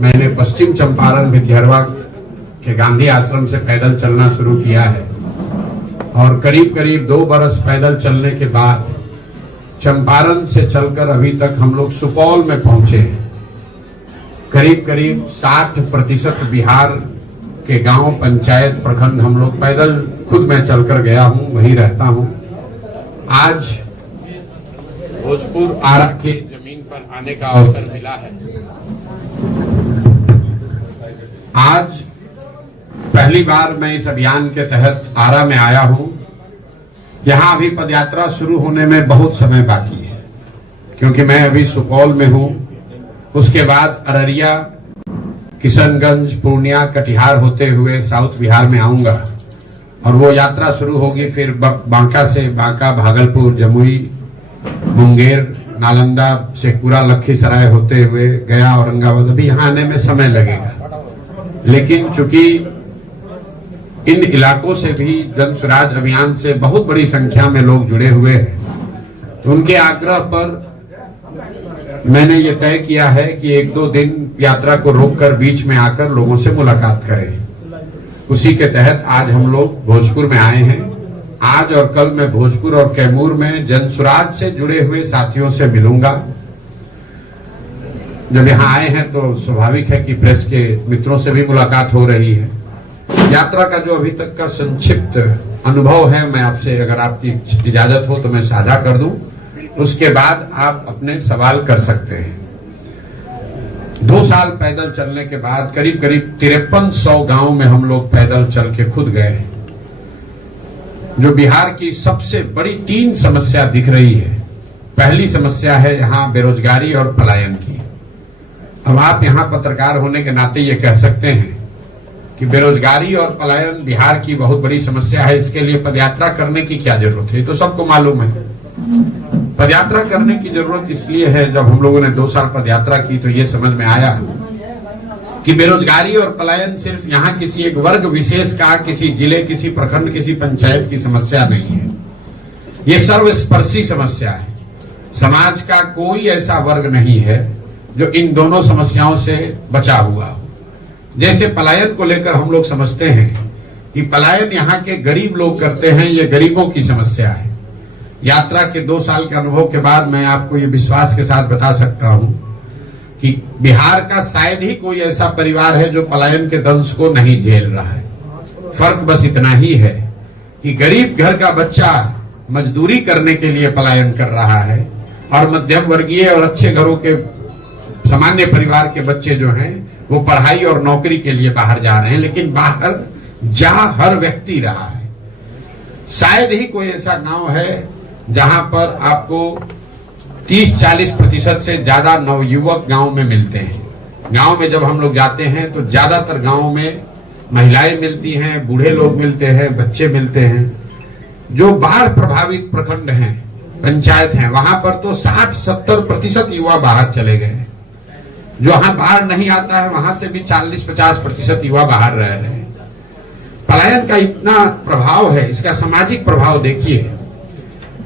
मैंने पश्चिम चंपारण भितिहरवा के गांधी आश्रम से पैदल चलना शुरू किया है और करीब करीब 2 बरस पैदल चलने के बाद चंपारण से चलकर अभी तक हम लोग सुपौल में पहुंचे हैं। करीब करीब 60% बिहार के गांव, पंचायत, प्रखंड हम लोग पैदल, खुद मैं चलकर गया हूं, वहीं रहता हूं। आज भोजपुर आरा के जमीन पर आने का अवसर मिला है। आज पहली बार मैं इस अभियान के तहत आरा में आया हूं। यहां अभी पदयात्रा शुरू होने में बहुत समय बाकी है, क्योंकि मैं अभी सुपौल में हूं। उसके बाद अररिया, किशनगंज, पूर्णिया, कटिहार होते हुए साउथ बिहार में आऊंगा और वो यात्रा शुरू होगी फिर बांका से, बांका, भागलपुर, जमुई, मुंगेर, नालंदा, शेखपुरा, लखीसराय होते हुए गया, औरंगाबाद। अभी यहाँ आने में समय लगेगा, लेकिन चूंकि इन इलाकों से भी जन स्वराज अभियान से बहुत बड़ी संख्या में लोग जुड़े हुए हैं, तो उनके आग्रह पर मैंने ये तय किया है कि 1-2 दिन यात्रा को रोककर बीच में आकर लोगों से मुलाकात करें। उसी के तहत आज हम लोग भोजपुर में आए हैं। आज और कल मैं भोजपुर और कैमूर में जन स्वराज से जुड़े हुए साथियों से मिलूंगा। जब यहाँ आए हैं तो स्वाभाविक है कि प्रेस के मित्रों से भी मुलाकात हो रही है। यात्रा का जो अभी तक का संक्षिप्त अनुभव है, मैं आपसे, अगर आपकी इजाजत हो तो मैं साझा कर दूं। उसके बाद आप अपने सवाल कर सकते हैं। 2 साल पैदल चलने के बाद करीब करीब 5300 गांव में हम लोग पैदल चल के खुद गए हैं। जो बिहार की सबसे बड़ी 3 समस्या दिख रही है। पहली समस्या है यहाँ बेरोजगारी और पलायन की। अब आप यहाँ पत्रकार होने के नाते ये कह सकते हैं कि बेरोजगारी और पलायन बिहार की बहुत बड़ी समस्या है, इसके लिए पदयात्रा करने की क्या जरूरत है? तो सबको मालूम है। पदयात्रा करने की जरूरत इसलिए है, जब हम लोगों ने 2 साल पदयात्रा की तो ये समझ में आया कि बेरोजगारी और पलायन सिर्फ यहाँ किसी एक वर्ग विशेष का, किसी जिले, किसी प्रखंड, किसी पंचायत की समस्या नहीं है। ये सर्वस्पर्शी समस्या है। समाज का कोई ऐसा वर्ग नहीं है जो इन दोनों समस्याओं से बचा हुआ हो। जैसे पलायन को लेकर हम लोग समझते हैं कि पलायन यहाँ के गरीब लोग करते हैं, ये गरीबों की समस्या है। यात्रा के 2 साल के अनुभव के बाद मैं आपको ये विश्वास के साथ बता सकता हूं कि बिहार का शायद ही कोई ऐसा परिवार है जो पलायन के दंश को नहीं झेल रहा है। फर्क बस इतना ही है कि गरीब घर का बच्चा मजदूरी करने के लिए पलायन कर रहा है और मध्यम वर्गीय और अच्छे घरों के सामान्य परिवार के बच्चे जो हैं वो पढ़ाई और नौकरी के लिए बाहर जा रहे हैं। लेकिन बाहर जा हर व्यक्ति रहा है। शायद ही कोई ऐसा गांव है जहां पर आपको 30-40% से ज्यादा नवयुवक गांव में मिलते हैं। गांव में जब हम लोग जाते हैं तो ज्यादातर गांव में महिलाएं मिलती हैं, बूढ़े लोग मिलते हैं, बच्चे मिलते हैं। जो बाढ़ प्रभावित प्रखंड हैं, पंचायत हैं, वहां पर तो 60-70% युवा बाहर चले गए। जो वहां बाढ़ नहीं आता है वहां से भी 40-50% युवा बाहर रह रहे हैं। पलायन का इतना प्रभाव है, इसका सामाजिक प्रभाव देखिए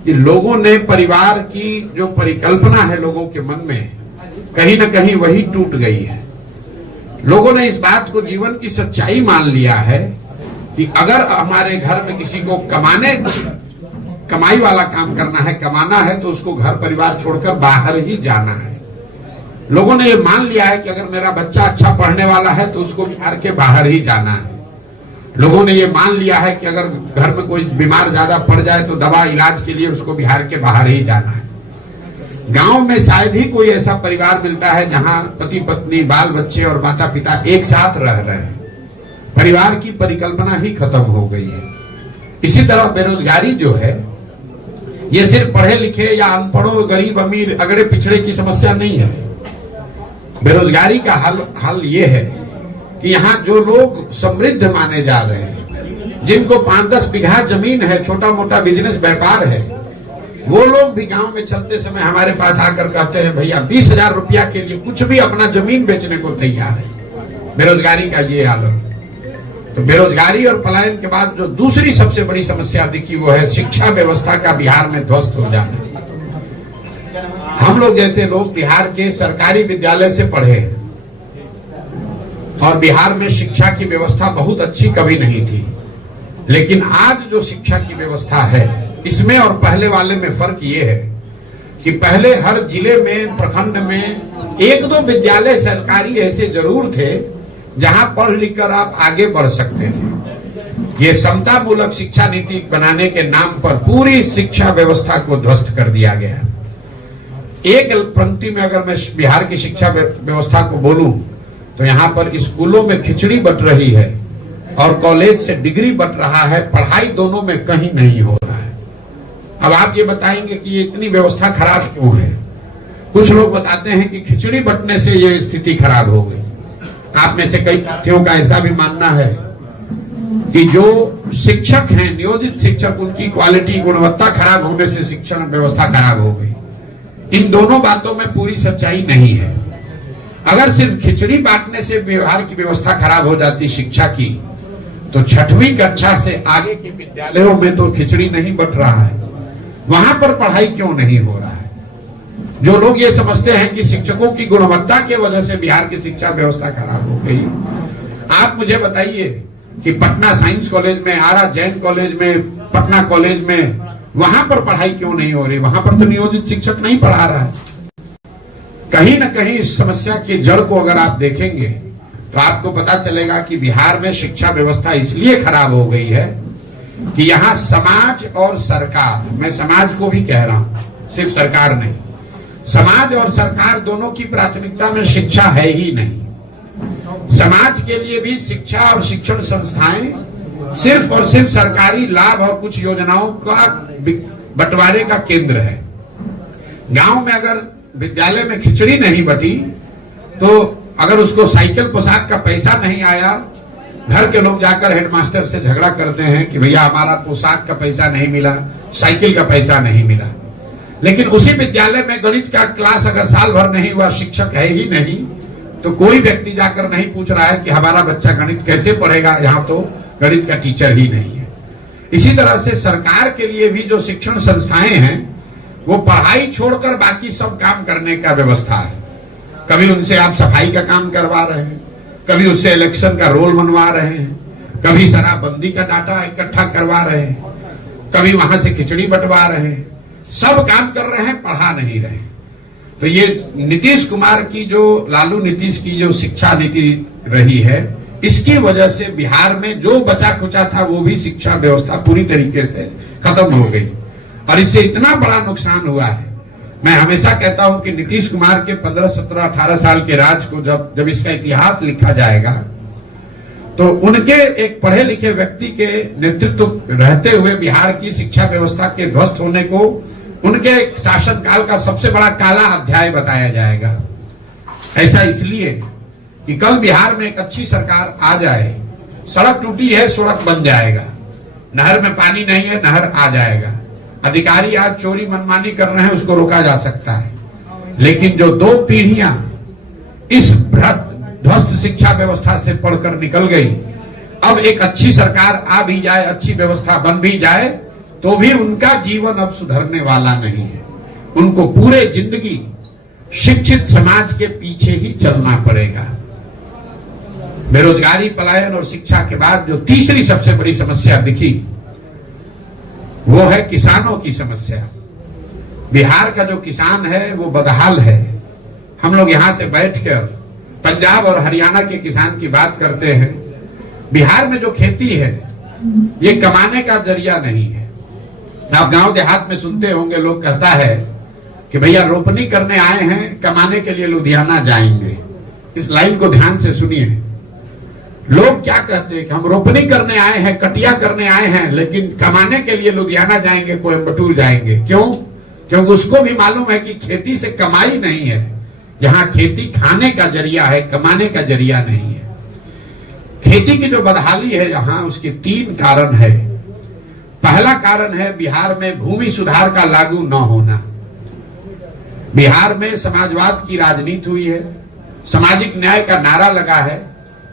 कि लोगों ने परिवार की जो परिकल्पना है लोगों के मन में, कहीं न कहीं वही टूट गई है। लोगों ने इस बात को जीवन की सच्चाई मान लिया है कि अगर हमारे घर में किसी को कमाई वाला काम करना है, कमाना है, तो उसको घर परिवार छोड़कर बाहर ही जाना है। लोगों ने ये मान लिया है कि अगर मेरा बच्चा अच्छा पढ़ने वाला है तो उसको बिहार के बाहर ही जाना है। लोगों ने ये मान लिया है कि अगर घर में कोई बीमार ज्यादा पड़ जाए तो दवा इलाज के लिए उसको बिहार के बाहर ही जाना है। गांव में शायद ही कोई ऐसा परिवार मिलता है जहां पति पत्नी, बाल बच्चे और माता पिता एक साथ रह रहे हैं। परिवार की परिकल्पना ही खत्म हो गई है। इसी तरह बेरोजगारी जो है, ये सिर्फ पढ़े लिखे या अनपढ़ों, गरीब अमीर, अगड़े पिछड़े की समस्या नहीं है। बेरोजगारी का हल ये है कि यहाँ जो लोग समृद्ध माने जा रहे हैं, जिनको 5-10 बीघा जमीन है, छोटा मोटा बिजनेस व्यापार है, वो लोग भी गांव में चलते समय हमारे पास आकर कहते हैं भैया 20,000 रुपया के लिए कुछ भी अपना जमीन बेचने को तैयार है। बेरोजगारी का ये आलम। तो बेरोजगारी और पलायन के बाद जो दूसरी सबसे बड़ी समस्या दिखी वो है शिक्षा व्यवस्था का बिहार में ध्वस्त हो जाना। हम लोग जैसे लोग बिहार के सरकारी विद्यालय से पढ़े, और बिहार में शिक्षा की व्यवस्था बहुत अच्छी कभी नहीं थी। लेकिन आज जो शिक्षा की व्यवस्था है इसमें और पहले वाले में फर्क ये है कि पहले हर जिले में, प्रखंड में एक दो विद्यालय सरकारी ऐसे जरूर थे जहां पढ़ लिख कर आप आगे बढ़ सकते थे। ये समता मूलक शिक्षा नीति बनाने के नाम पर पूरी शिक्षा व्यवस्था को ध्वस्त कर दिया गया। एक पंक्ति में अगर मैं बिहार की शिक्षा व्यवस्था को बोलूं तो यहाँ पर स्कूलों में खिचड़ी बंट रही है और कॉलेज से डिग्री बंट रहा है, पढ़ाई दोनों में कहीं नहीं हो रहा है। अब आप ये बताएंगे कि ये इतनी व्यवस्था खराब क्यों है? कुछ लोग बताते हैं कि खिचड़ी बंटने से ये स्थिति खराब हो गई। आप में से कई साथियों का ऐसा भी मानना है कि जो शिक्षक हैं, नियोजित शिक्षक, उनकी क्वालिटी, गुणवत्ता खराब होने से शिक्षण व्यवस्था खराब हो गई। इन दोनों बातों में पूरी सच्चाई नहीं है। अगर सिर्फ खिचड़ी बांटने से बिहार की व्यवस्था खराब हो जाती शिक्षा की, तो 6वीं कक्षा से आगे के विद्यालयों में तो खिचड़ी नहीं बंट रहा है, वहां पर पढ़ाई क्यों नहीं हो रहा है? जो लोग ये समझते हैं कि शिक्षकों की गुणवत्ता की वजह से बिहार की शिक्षा व्यवस्था खराब हो गई, आप मुझे बताइए कि पटना साइंस कॉलेज में, आरा जैन कॉलेज में, पटना कॉलेज में, वहां पर पढ़ाई क्यों नहीं हो रही? वहां पर तो नियोजित शिक्षक नहीं पढ़ा रहा है। कहीं ना कहीं इस समस्या की जड़ को अगर आप देखेंगे तो आपको पता चलेगा कि बिहार में शिक्षा व्यवस्था इसलिए खराब हो गई है कि यहाँ समाज और सरकार, मैं समाज को भी कह रहा हूं, सिर्फ सरकार नहीं, समाज और सरकार दोनों की प्राथमिकता में शिक्षा है ही नहीं। समाज के लिए भी शिक्षा और शिक्षण संस्थाएं सिर्फ और सिर्फ सरकारी लाभ और कुछ योजनाओं का बंटवारे का केंद्र है। गांव में अगर विद्यालय में खिचड़ी नहीं बटी तो अगर उसको साइकिल पोशाक का पैसा नहीं आया, घर के लोग जाकर हेडमास्टर से झगड़ा करते हैं कि भैया हमारा पोशाक का पैसा नहीं मिला, साइकिल का पैसा नहीं मिला। लेकिन उसी विद्यालय में गणित का क्लास अगर साल भर नहीं हुआ, शिक्षक है ही नहीं, तो कोई व्यक्ति जाकर नहीं पूछ रहा है कि हमारा बच्चा गणित कैसे पढ़ेगा, यहाँ तो गणित का टीचर ही नहीं है। इसी तरह से सरकार के लिए भी जो शिक्षण संस्थाएं हैं वो पढ़ाई छोड़कर बाकी सब काम करने का व्यवस्था है। कभी उनसे आप सफाई का काम करवा रहे हैं, कभी उससे इलेक्शन का रोल बनवा रहे हैं, कभी शराबबंदी का डाटा इकट्ठा करवा रहे हैं, कभी वहां से खिचड़ी बंटवा रहे हैं, सब काम कर रहे हैं, पढ़ा नहीं रहे। तो ये नीतीश कुमार की जो, लालू नीतीश की जो शिक्षा नीति रही है, इसकी वजह से बिहार में जो बचा खुचा था वो भी शिक्षा व्यवस्था पूरी तरीके से खत्म हो गई और इससे इतना बड़ा नुकसान हुआ है। मैं हमेशा कहता हूं कि नीतीश कुमार के 15, 17, 18 साल के राज को जब इसका इतिहास लिखा जाएगा तो उनके एक पढ़े लिखे व्यक्ति के नेतृत्व रहते हुए बिहार की शिक्षा व्यवस्था के ध्वस्त होने को उनके शासनकाल का सबसे बड़ा काला अध्याय बताया जाएगा। ऐसा इसलिए कि कल बिहार में एक अच्छी सरकार आ जाए, सड़क टूटी है, सड़क बन जाएगा, नहर में पानी नहीं है, नहर आ जाएगा, अधिकारी आज चोरी मनमानी कर रहे हैं, उसको रोका जा सकता है। लेकिन जो 2 पीढ़ियां इस ध्वस्त शिक्षा व्यवस्था से पढ़कर निकल गई, अब एक अच्छी सरकार आ भी जाए, अच्छी व्यवस्था बन भी जाए, तो भी उनका जीवन अब सुधरने वाला नहीं है। उनको पूरे जिंदगी शिक्षित समाज के पीछे ही चलना पड़ेगा। बेरोजगारी, पलायन और शिक्षा के बाद जो तीसरी सबसे बड़ी समस्या दिखी वो है किसानों की समस्या। बिहार का जो किसान है वो बदहाल है। हम लोग यहां से बैठकर पंजाब और हरियाणा के किसान की बात करते हैं। बिहार में जो खेती है ये कमाने का जरिया नहीं है। आप गांव देहात में सुनते होंगे, लोग कहता है कि भैया रोपनी करने आए हैं, कमाने के लिए लुधियाना जाएंगे। इस लाइन को ध्यान से सुनिए। लोग क्या कहते हैं कि हम रोपनी करने आए हैं, कटिया करने आए हैं, लेकिन कमाने के लिए लुधियाना जाएंगे, कोयम्बटूर जाएंगे। क्यों? क्योंकि उसको भी मालूम है कि खेती से कमाई नहीं है। यहाँ खेती खाने का जरिया है, कमाने का जरिया नहीं है। खेती की जो बदहाली है यहाँ, उसके 3 कारण है। पहला कारण है बिहार में भूमि सुधार का लागू न होना। बिहार में समाजवाद की राजनीति हुई है, सामाजिक न्याय का नारा लगा है,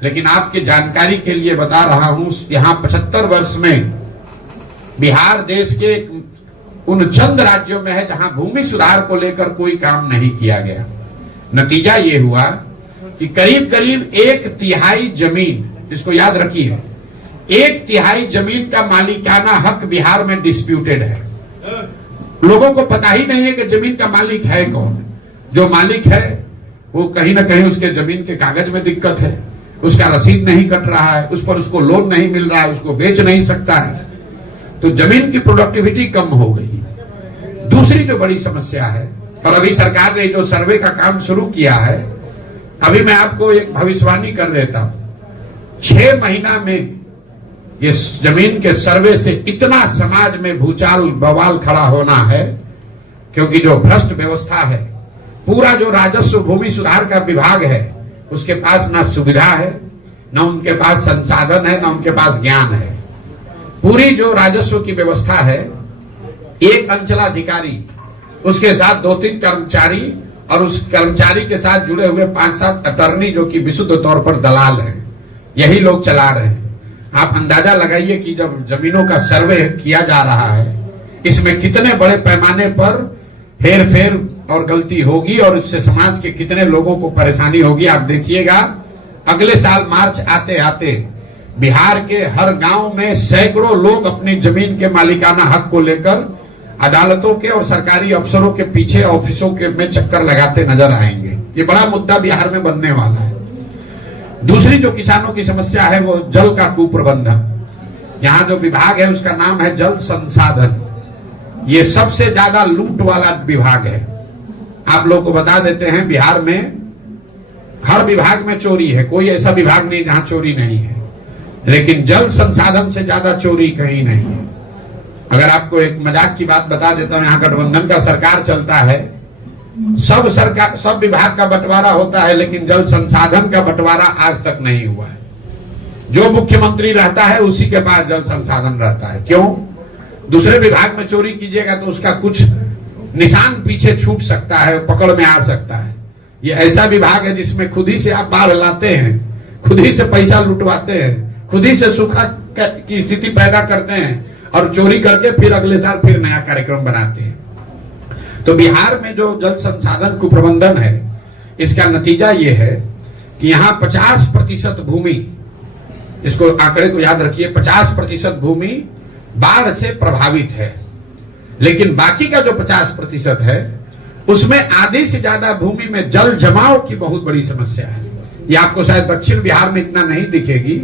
लेकिन आपकी जानकारी के लिए बता रहा हूं, यहां 75 वर्ष में बिहार देश के उन चंद राज्यों में है जहां भूमि सुधार को लेकर कोई काम नहीं किया गया। नतीजा ये हुआ कि करीब करीब 1/3 जमीन, इसको याद रखिए, 1/3 जमीन का मालिकाना हक बिहार में डिस्प्यूटेड है। लोगों को पता ही नहीं है कि जमीन का मालिक है कौन। जो मालिक है वो कहीं ना कहीं उसके जमीन के कागज में दिक्कत है, उसका रसीद नहीं कट रहा है, उस पर उसको लोन नहीं मिल रहा है, उसको बेच नहीं सकता है, तो जमीन की प्रोडक्टिविटी कम हो गई। दूसरी जो बड़ी समस्या है, और अभी सरकार ने जो सर्वे का काम शुरू किया है, अभी मैं आपको एक भविष्यवाणी कर देता हूं, 6 महीना में ये जमीन के सर्वे से इतना समाज में भूचाल बवाल खड़ा होना है, क्योंकि जो भ्रष्ट व्यवस्था है, पूरा जो राजस्व भूमि सुधार का विभाग है, उसके पास ना सुविधा है, ना उनके पास संसाधन है, ना उनके पास ज्ञान है। पूरी जो राजस्व की व्यवस्था है, एक अंचलाधिकारी, उसके साथ 2-3 कर्मचारी, और उस कर्मचारी के साथ जुड़े हुए 5-7 अटर्नी जो कि विशुद्ध तौर पर दलाल हैं, यही लोग चला रहे हैं। आप अंदाजा लगाइए कि जब जमीनों का सर्वे किया जा रहा है, इसमें कितने बड़े पैमाने पर हेर फेर और गलती होगी, और इससे समाज के कितने लोगों को परेशानी होगी। आप देखिएगा, अगले साल मार्च आते आते बिहार के हर गांव में सैकड़ों लोग अपनी जमीन के मालिकाना हक को लेकर अदालतों के और सरकारी अफसरों के पीछे ऑफिसों के में चक्कर लगाते नजर आएंगे। ये बड़ा मुद्दा बिहार में बनने वाला है। दूसरी जो किसानों की समस्या है वो जल का कुप्रबंधन। यहाँ जो विभाग है उसका नाम है जल संसाधन। ये सबसे ज्यादा लूट वाला विभाग है। आप लोग को बता देते हैं, बिहार में हर विभाग में चोरी है, कोई ऐसा विभाग नहीं जहां चोरी नहीं है, लेकिन जल संसाधन से ज्यादा चोरी कहीं नहीं है। अगर आपको एक मजाक की बात बता देता हूं, यहाँ गठबंधन का सरकार चलता है, सब विभाग का बंटवारा होता है, लेकिन जल संसाधन का बंटवारा आज तक नहीं हुआ है। जो मुख्यमंत्री रहता है उसी के पास जल संसाधन रहता है। क्यों? दूसरे विभाग में चोरी कीजिएगा तो उसका कुछ निशान पीछे छूट सकता है, पकड़ में आ सकता है। ये ऐसा विभाग है जिसमें खुद ही से आप बाढ़ लाते हैं, खुद ही से पैसा लुटवाते हैं, खुद ही से सूखा की स्थिति पैदा करते हैं, और चोरी करके फिर अगले साल फिर नया कार्यक्रम बनाते हैं। तो बिहार में जो जल संसाधन कुप्रबंधन है, इसका नतीजा ये है कि यहाँ 50% भूमि, इसको आंकड़े को याद रखिए, 50% भूमि बाढ़ से प्रभावित है, लेकिन बाकी का जो 50% है उसमें आधी से ज्यादा भूमि में जल जमाव की बहुत बड़ी समस्या है। ये आपको शायद दक्षिण बिहार में इतना नहीं दिखेगी,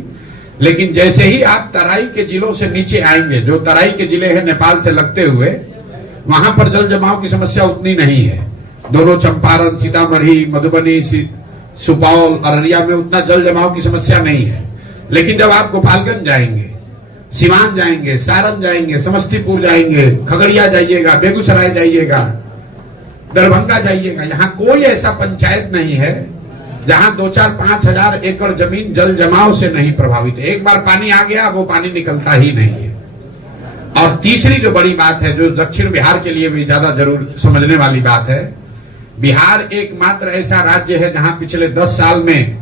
लेकिन जैसे ही आप तराई के जिलों से नीचे आएंगे, जो तराई के जिले हैं नेपाल से लगते हुए, वहां पर जल जमाव की समस्या उतनी नहीं है। दोनों चंपारण, सीतामढ़ी, मधुबनी, सुपौल, अररिया में उतना जल जमाव की समस्या नहीं है। लेकिन जब आप गोपालगंज जाएंगे, सिवान जाएंगे, सारण जाएंगे, समस्तीपुर जाएंगे, खगड़िया जाइएगा, बेगूसराय जाइएगा, दरभंगा जाइएगा, यहाँ कोई ऐसा पंचायत नहीं है जहां 2-4-5 हजार एकड़ जमीन जल जमाव से नहीं प्रभावित है। एक बार पानी आ गया, वो पानी निकलता ही नहीं है। और तीसरी जो बड़ी बात है, जो दक्षिण बिहार के लिए भी ज्यादा जरूर समझने वाली बात है, बिहार एकमात्र ऐसा राज्य है जहां पिछले 10 साल में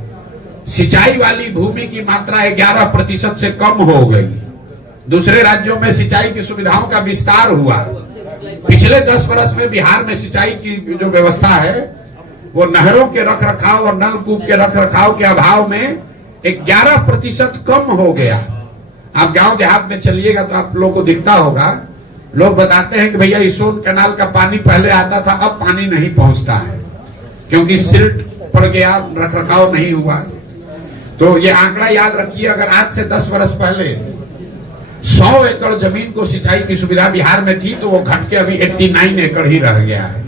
सिंचाई वाली भूमि की मात्रा 11% से कम हो गई। दूसरे राज्यों में सिंचाई की सुविधाओं का विस्तार हुआ। पिछले 10 वर्ष में बिहार में सिंचाई की जो व्यवस्था है वो नहरों के रखरखाव और नलकूप के रखरखाव के अभाव में 11% कम हो गया। आप गांव देहात में चलिएगा तो आप लोगों को दिखता होगा, लोग बताते हैं कि भैया इस सोन कैनाल का पानी पहले आता था, अब पानी नहीं पहुंचता है, क्योंकि सिल्ट पड़ गया, रखरखाव नहीं हुआ। तो ये आंकड़ा याद रखिए, अगर आज से 10 वर्ष पहले 100 एकड़ जमीन को सिंचाई की सुविधा बिहार में थी, तो वो घट के अभी 89 एकड़ ही रह गया है।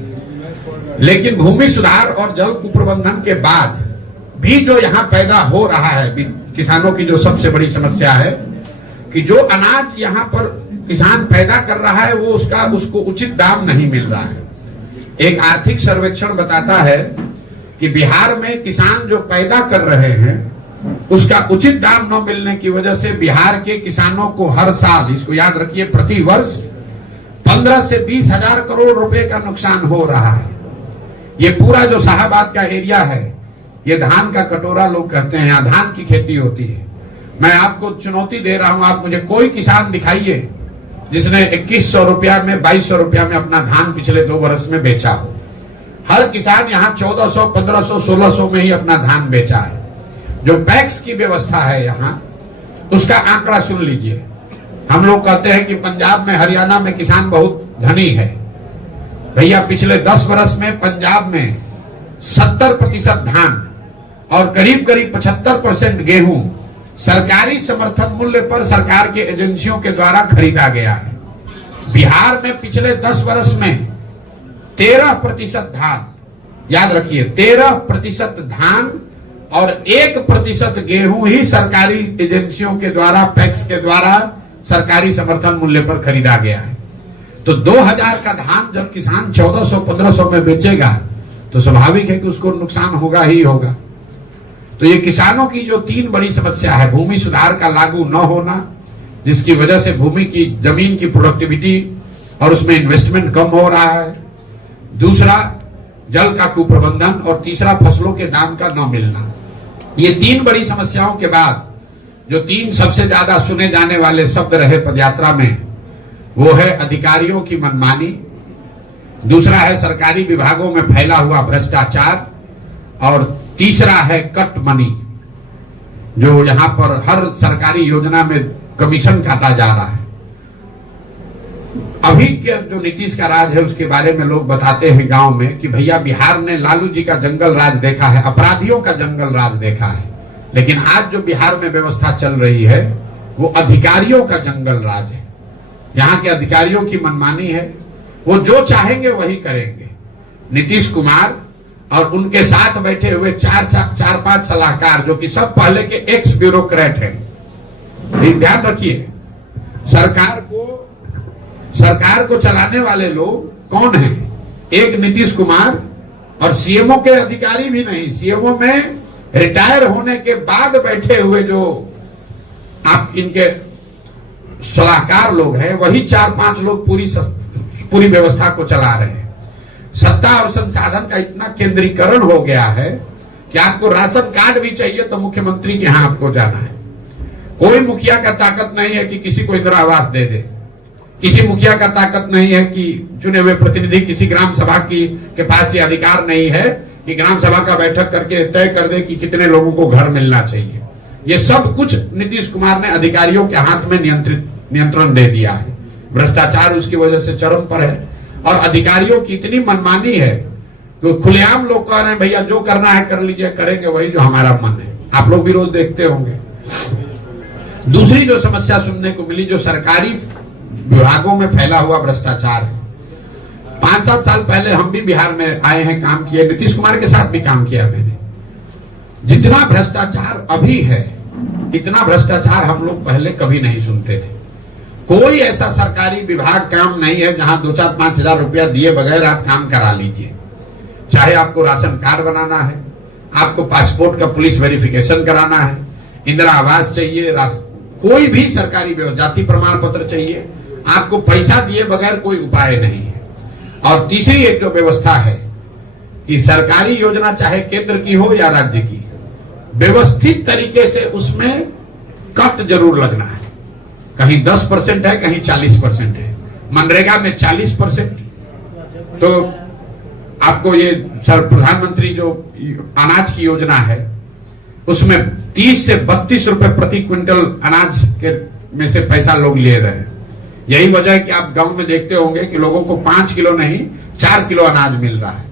लेकिन भूमि सुधार और जल कुप्रबंधन के बाद भी जो यहाँ पैदा हो रहा है, किसानों की जो सबसे बड़ी समस्या है कि जो अनाज यहाँ पर किसान पैदा कर रहा है वो उसको उचित दाम नहीं मिल रहा है। एक आर्थिक सर्वेक्षण बताता है कि बिहार में किसान जो पैदा कर रहे हैं उसका उचित दाम न मिलने की वजह से बिहार के किसानों को हर साल, इसको याद रखिए, प्रति वर्ष 15 से 20 हजार करोड़ रुपए का नुकसान हो रहा है। ये पूरा जो शाहबाद का एरिया है, ये धान का कटोरा लोग कहते हैं, यहाँ धान की खेती होती है। मैं आपको चुनौती दे रहा हूं, आप मुझे कोई किसान दिखाइए जिसने 2100 रुपया में, 2200 रुपया में अपना धान पिछले 2 वर्ष में बेचा हो। हर किसान यहाँ 1400, 1500, 1600 में ही अपना धान बेचा है। जो पैक्स की व्यवस्था है यहाँ, उसका आंकड़ा सुन लीजिए। हम लोग कहते हैं कि पंजाब में, हरियाणा में किसान बहुत धनी है। भैया पिछले 10 वर्ष में पंजाब में 70% धान और करीब करीब 75% गेहूं सरकारी समर्थन मूल्य पर सरकार के एजेंसियों के द्वारा खरीदा गया है। बिहार में पिछले 10 वर्ष में 13% धान, याद रखिए 13% धान और 1% गेहूं ही सरकारी एजेंसियों के द्वारा, पैक्स के द्वारा सरकारी समर्थन मूल्य पर खरीदा गया है। तो 2000 का धान जब किसान 1400, 1500 में बेचेगा तो स्वाभाविक है कि उसको नुकसान होगा ही होगा। तो ये किसानों की जो 3 बड़ी समस्या है, भूमि सुधार का लागू न होना, जिसकी वजह से भूमि की, जमीन की प्रोडक्टिविटी और उसमें इन्वेस्टमेंट कम हो रहा है। दूसरा, जल का कुप्रबंधन, और तीसरा, फसलों के दाम का न मिलना। ये 3 बड़ी समस्याओं के बाद जो 3 सबसे ज्यादा सुने जाने वाले शब्द रहे पदयात्रा में, वो है अधिकारियों की मनमानी, दूसरा है सरकारी विभागों में फैला हुआ भ्रष्टाचार, और तीसरा है कट मनी, जो यहां पर हर सरकारी योजना में कमीशन काटा जा रहा है। अभी के जो नीतीश का राज है उसके बारे में लोग बताते हैं गांव में कि भैया बिहार ने लालू जी का जंगल राज देखा है, अपराधियों का जंगल राज देखा है, लेकिन आज जो बिहार में व्यवस्था चल रही है वो अधिकारियों का जंगल राज है। यहाँ के अधिकारियों की मनमानी है, वो जो चाहेंगे वही करेंगे। नीतीश कुमार और उनके साथ बैठे हुए 4-5 सलाहकार, जो कि सब पहले के एक्स ब्यूरोक्रेट हैं। ध्यान रखिए, सरकार को चलाने वाले लोग कौन हैं? एक नीतीश कुमार, और सीएमओ के अधिकारी भी नहीं, सीएमओ में रिटायर होने के बाद बैठे हुए जो आप इनके सलाहकार लोग हैं, वही 4-5 लोग पूरी व्यवस्था को चला रहे हैं। सत्ता और संसाधन का इतना केंद्रीकरण हो गया है कि आपको राशन कार्ड भी चाहिए तो मुख्यमंत्री के यहां आपको जाना है। कोई मुखिया का ताकत नहीं है कि किसी को इंदिरा आवास दे दे, किसी मुखिया का ताकत नहीं है कि चुने हुए प्रतिनिधि, किसी ग्राम सभा के पास ये अधिकार नहीं है कि ग्राम सभा का बैठक करके तय कर दे कि कितने लोगों को घर मिलना चाहिए। ये सब कुछ नीतीश कुमार ने अधिकारियों के हाथ में नियंत्रण दे दिया है। भ्रष्टाचार उसकी वजह से चरम पर है, और अधिकारियों की इतनी मनमानी है तो खुलेआम लोग कह रहे हैं भैया जो करना है कर लीजिए, करेंगे वही जो हमारा मन है। आप लोग भी रोज देखते होंगे। दूसरी जो समस्या सुनने को मिली, जो सरकारी विभागों में फैला हुआ भ्रष्टाचार है। 5-7 साल पहले हम भी बिहार में आए हैं, काम किए, नीतीश कुमार के साथ भी काम किया मैंने। जितना भ्रष्टाचार अभी है, इतना भ्रष्टाचार हम लोग पहले कभी नहीं सुनते थे। कोई ऐसा सरकारी विभाग काम नहीं है जहां 2-4-5 हजार रुपया दिए बगैर आप काम करा लीजिए। चाहे आपको राशन कार्ड बनाना है, आपको पासपोर्ट का पुलिस वेरिफिकेशन कराना है, इंदिरा आवास चाहिए, कोई भी सरकारी जाति प्रमाण पत्र चाहिए, आपको पैसा दिए बगैर कोई उपाय नहीं है। और तीसरी एक जो व्यवस्था है कि सरकारी योजना चाहे केंद्र की हो या राज्य की, व्यवस्थित तरीके से उसमें कट जरूर लगना है। कहीं 10% है, कहीं 40% है। मनरेगा में 40%, तो आपको ये प्रधानमंत्री जो अनाज की योजना है उसमें 30 से 32 रुपए प्रति क्विंटल अनाज के में से पैसा लोग ले रहे हैं। यही वजह है कि आप गांव में देखते होंगे कि लोगों को 5 किलो नहीं 4 किलो अनाज मिल रहा है।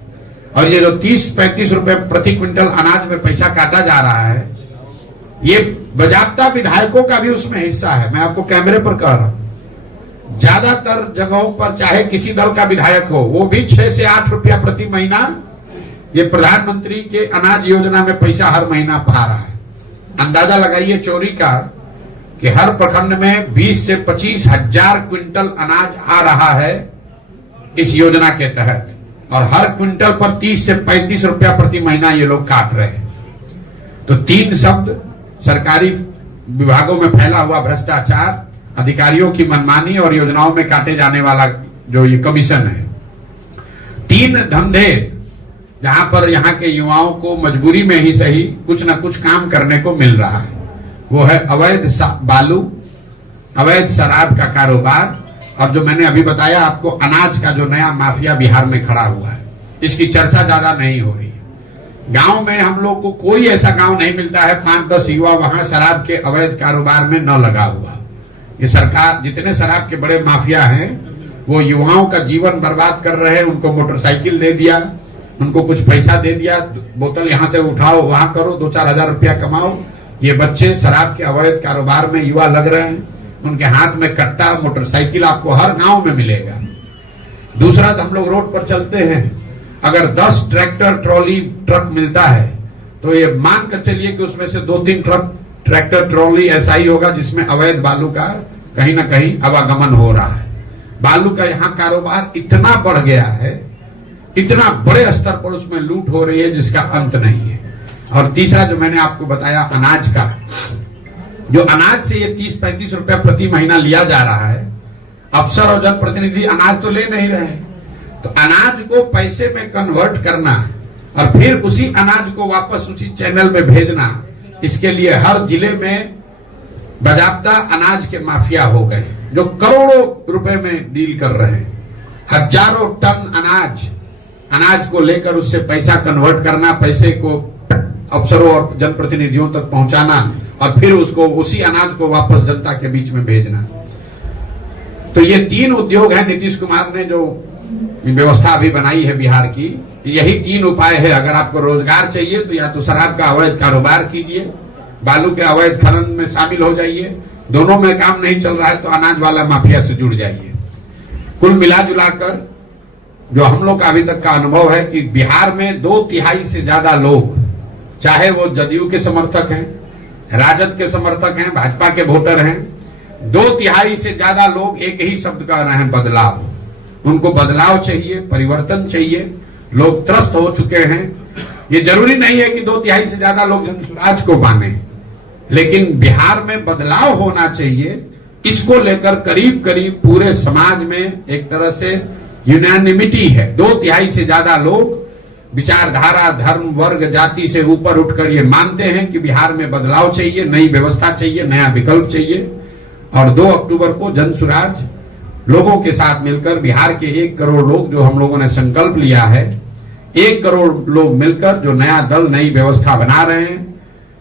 और ये जो 30-35 रुपए प्रति क्विंटल अनाज में पैसा काटा जा रहा है, ये बजाबता विधायकों का भी उसमें हिस्सा है। मैं आपको कैमरे पर कह रहा हूं, ज्यादातर जगहों पर चाहे किसी दल का विधायक हो, वो भी 6 से 8 रुपया प्रति महीना ये प्रधानमंत्री के अनाज योजना में पैसा हर महीना पा रहा है। अंदाजा लगाइए चोरी का कि हर प्रखंड में 20 से 25 हजार क्विंटल अनाज आ रहा है इस योजना के तहत, और हर क्विंटल पर 30 से 35 रुपया प्रति महीना ये लोग काट रहे हैं। तो 3 शब्द, सरकारी विभागों में फैला हुआ भ्रष्टाचार, अधिकारियों की मनमानी और योजनाओं में काटे जाने वाला जो ये कमीशन है। 3 धंधे जहां पर यहाँ के युवाओं को मजबूरी में ही सही कुछ न कुछ काम करने को मिल रहा है, वो है अवैध बालू, अवैध शराब का कारोबार, और जो मैंने अभी बताया आपको अनाज का जो नया माफिया बिहार में खड़ा हुआ है। इसकी चर्चा ज्यादा नहीं हो रही। गांव में हम लोग को कोई ऐसा गांव नहीं मिलता है 5-10 युवा वहां शराब के अवैध कारोबार में न लगा हुआ। ये सरकार जितने शराब के बड़े माफिया हैं वो युवाओं का जीवन बर्बाद कर रहे हैं। उनको मोटरसाइकिल दे दिया, उनको कुछ पैसा दे दिया, बोतल यहां से उठाओ वहां करो, 2-4 हजार रुपया कमाओ। ये बच्चे शराब के अवैध कारोबार में युवा लग रहे हैं। उनके हाथ में कट्टा, मोटरसाइकिल आपको हर गांव में मिलेगा। दूसरा, हम लोग रोड पर चलते हैं, अगर 10 ट्रैक्टर ट्रॉली ट्रक मिलता है तो ये मान कर चलिए कि उसमें से 2-3 ट्रैक्टर ट्रॉली ऐसा ही होगा जिसमें अवैध बालू का कहीं ना कहीं आवागमन हो रहा है। बालू का यहाँ कारोबार इतना बढ़ गया है, इतना बड़े स्तर पर उसमें लूट हो रही है जिसका अंत नहीं है। और तीसरा जो मैंने आपको बताया अनाज का, जो अनाज से ये 30-35 रुपया प्रति महीना लिया जा रहा है, अफसर और जनप्रतिनिधि अनाज तो ले नहीं रहे। तो अनाज को पैसे में कन्वर्ट करना और फिर उसी अनाज को वापस उसी चैनल में भेजना, इसके लिए हर जिले में बाजाब्ता अनाज के माफिया हो गए जो करोड़ों रुपए में डील कर रहे हैं। हजारों टन अनाज को लेकर उससे पैसा कन्वर्ट करना, पैसे को अफसरों और जनप्रतिनिधियों तक पहुंचाना और फिर उसको उसी अनाज को वापस जनता के बीच में भेजना। तो ये 3 उद्योग है नीतीश कुमार ने जो व्यवस्था अभी बनाई है बिहार की। यही 3 उपाय है। अगर आपको रोजगार चाहिए तो या तो शराब का अवैध कारोबार कीजिए, बालू के अवैध खनन में शामिल हो जाइए, दोनों में काम नहीं चल रहा है तो अनाज वाला माफिया से जुड़ जाइए। कुल मिला जुलाकर जो हम लोग का अभी तक का अनुभव है कि बिहार में 2/3 से ज्यादा लोग, चाहे वो जदयू के समर्थक हैं, राजद के समर्थक हैं, भाजपा के वोटर हैं, 2/3 से ज्यादा लोग एक ही शब्द कह रहे हैं, बदलाव। उनको बदलाव चाहिए, परिवर्तन चाहिए। लोग त्रस्त हो चुके हैं। ये जरूरी नहीं है कि 2/3 से ज्यादा लोग जनसुराज को माने, लेकिन बिहार में बदलाव होना चाहिए। इसको लेकर करीब करीब पूरे समाज में एक तरह से यूनानिमिटी है। 2/3 से ज्यादा लोग विचारधारा, धर्म, वर्ग, जाति से ऊपर उठकर ये मानते हैं कि बिहार में बदलाव चाहिए, नई व्यवस्था चाहिए, नया विकल्प चाहिए। और 2 अक्टूबर को जनसुराज लोगों के साथ मिलकर बिहार के 1 करोड़ लोग, जो हम लोगों ने संकल्प लिया है, 1 करोड़ लोग मिलकर जो नया दल, नई व्यवस्था बना रहे हैं,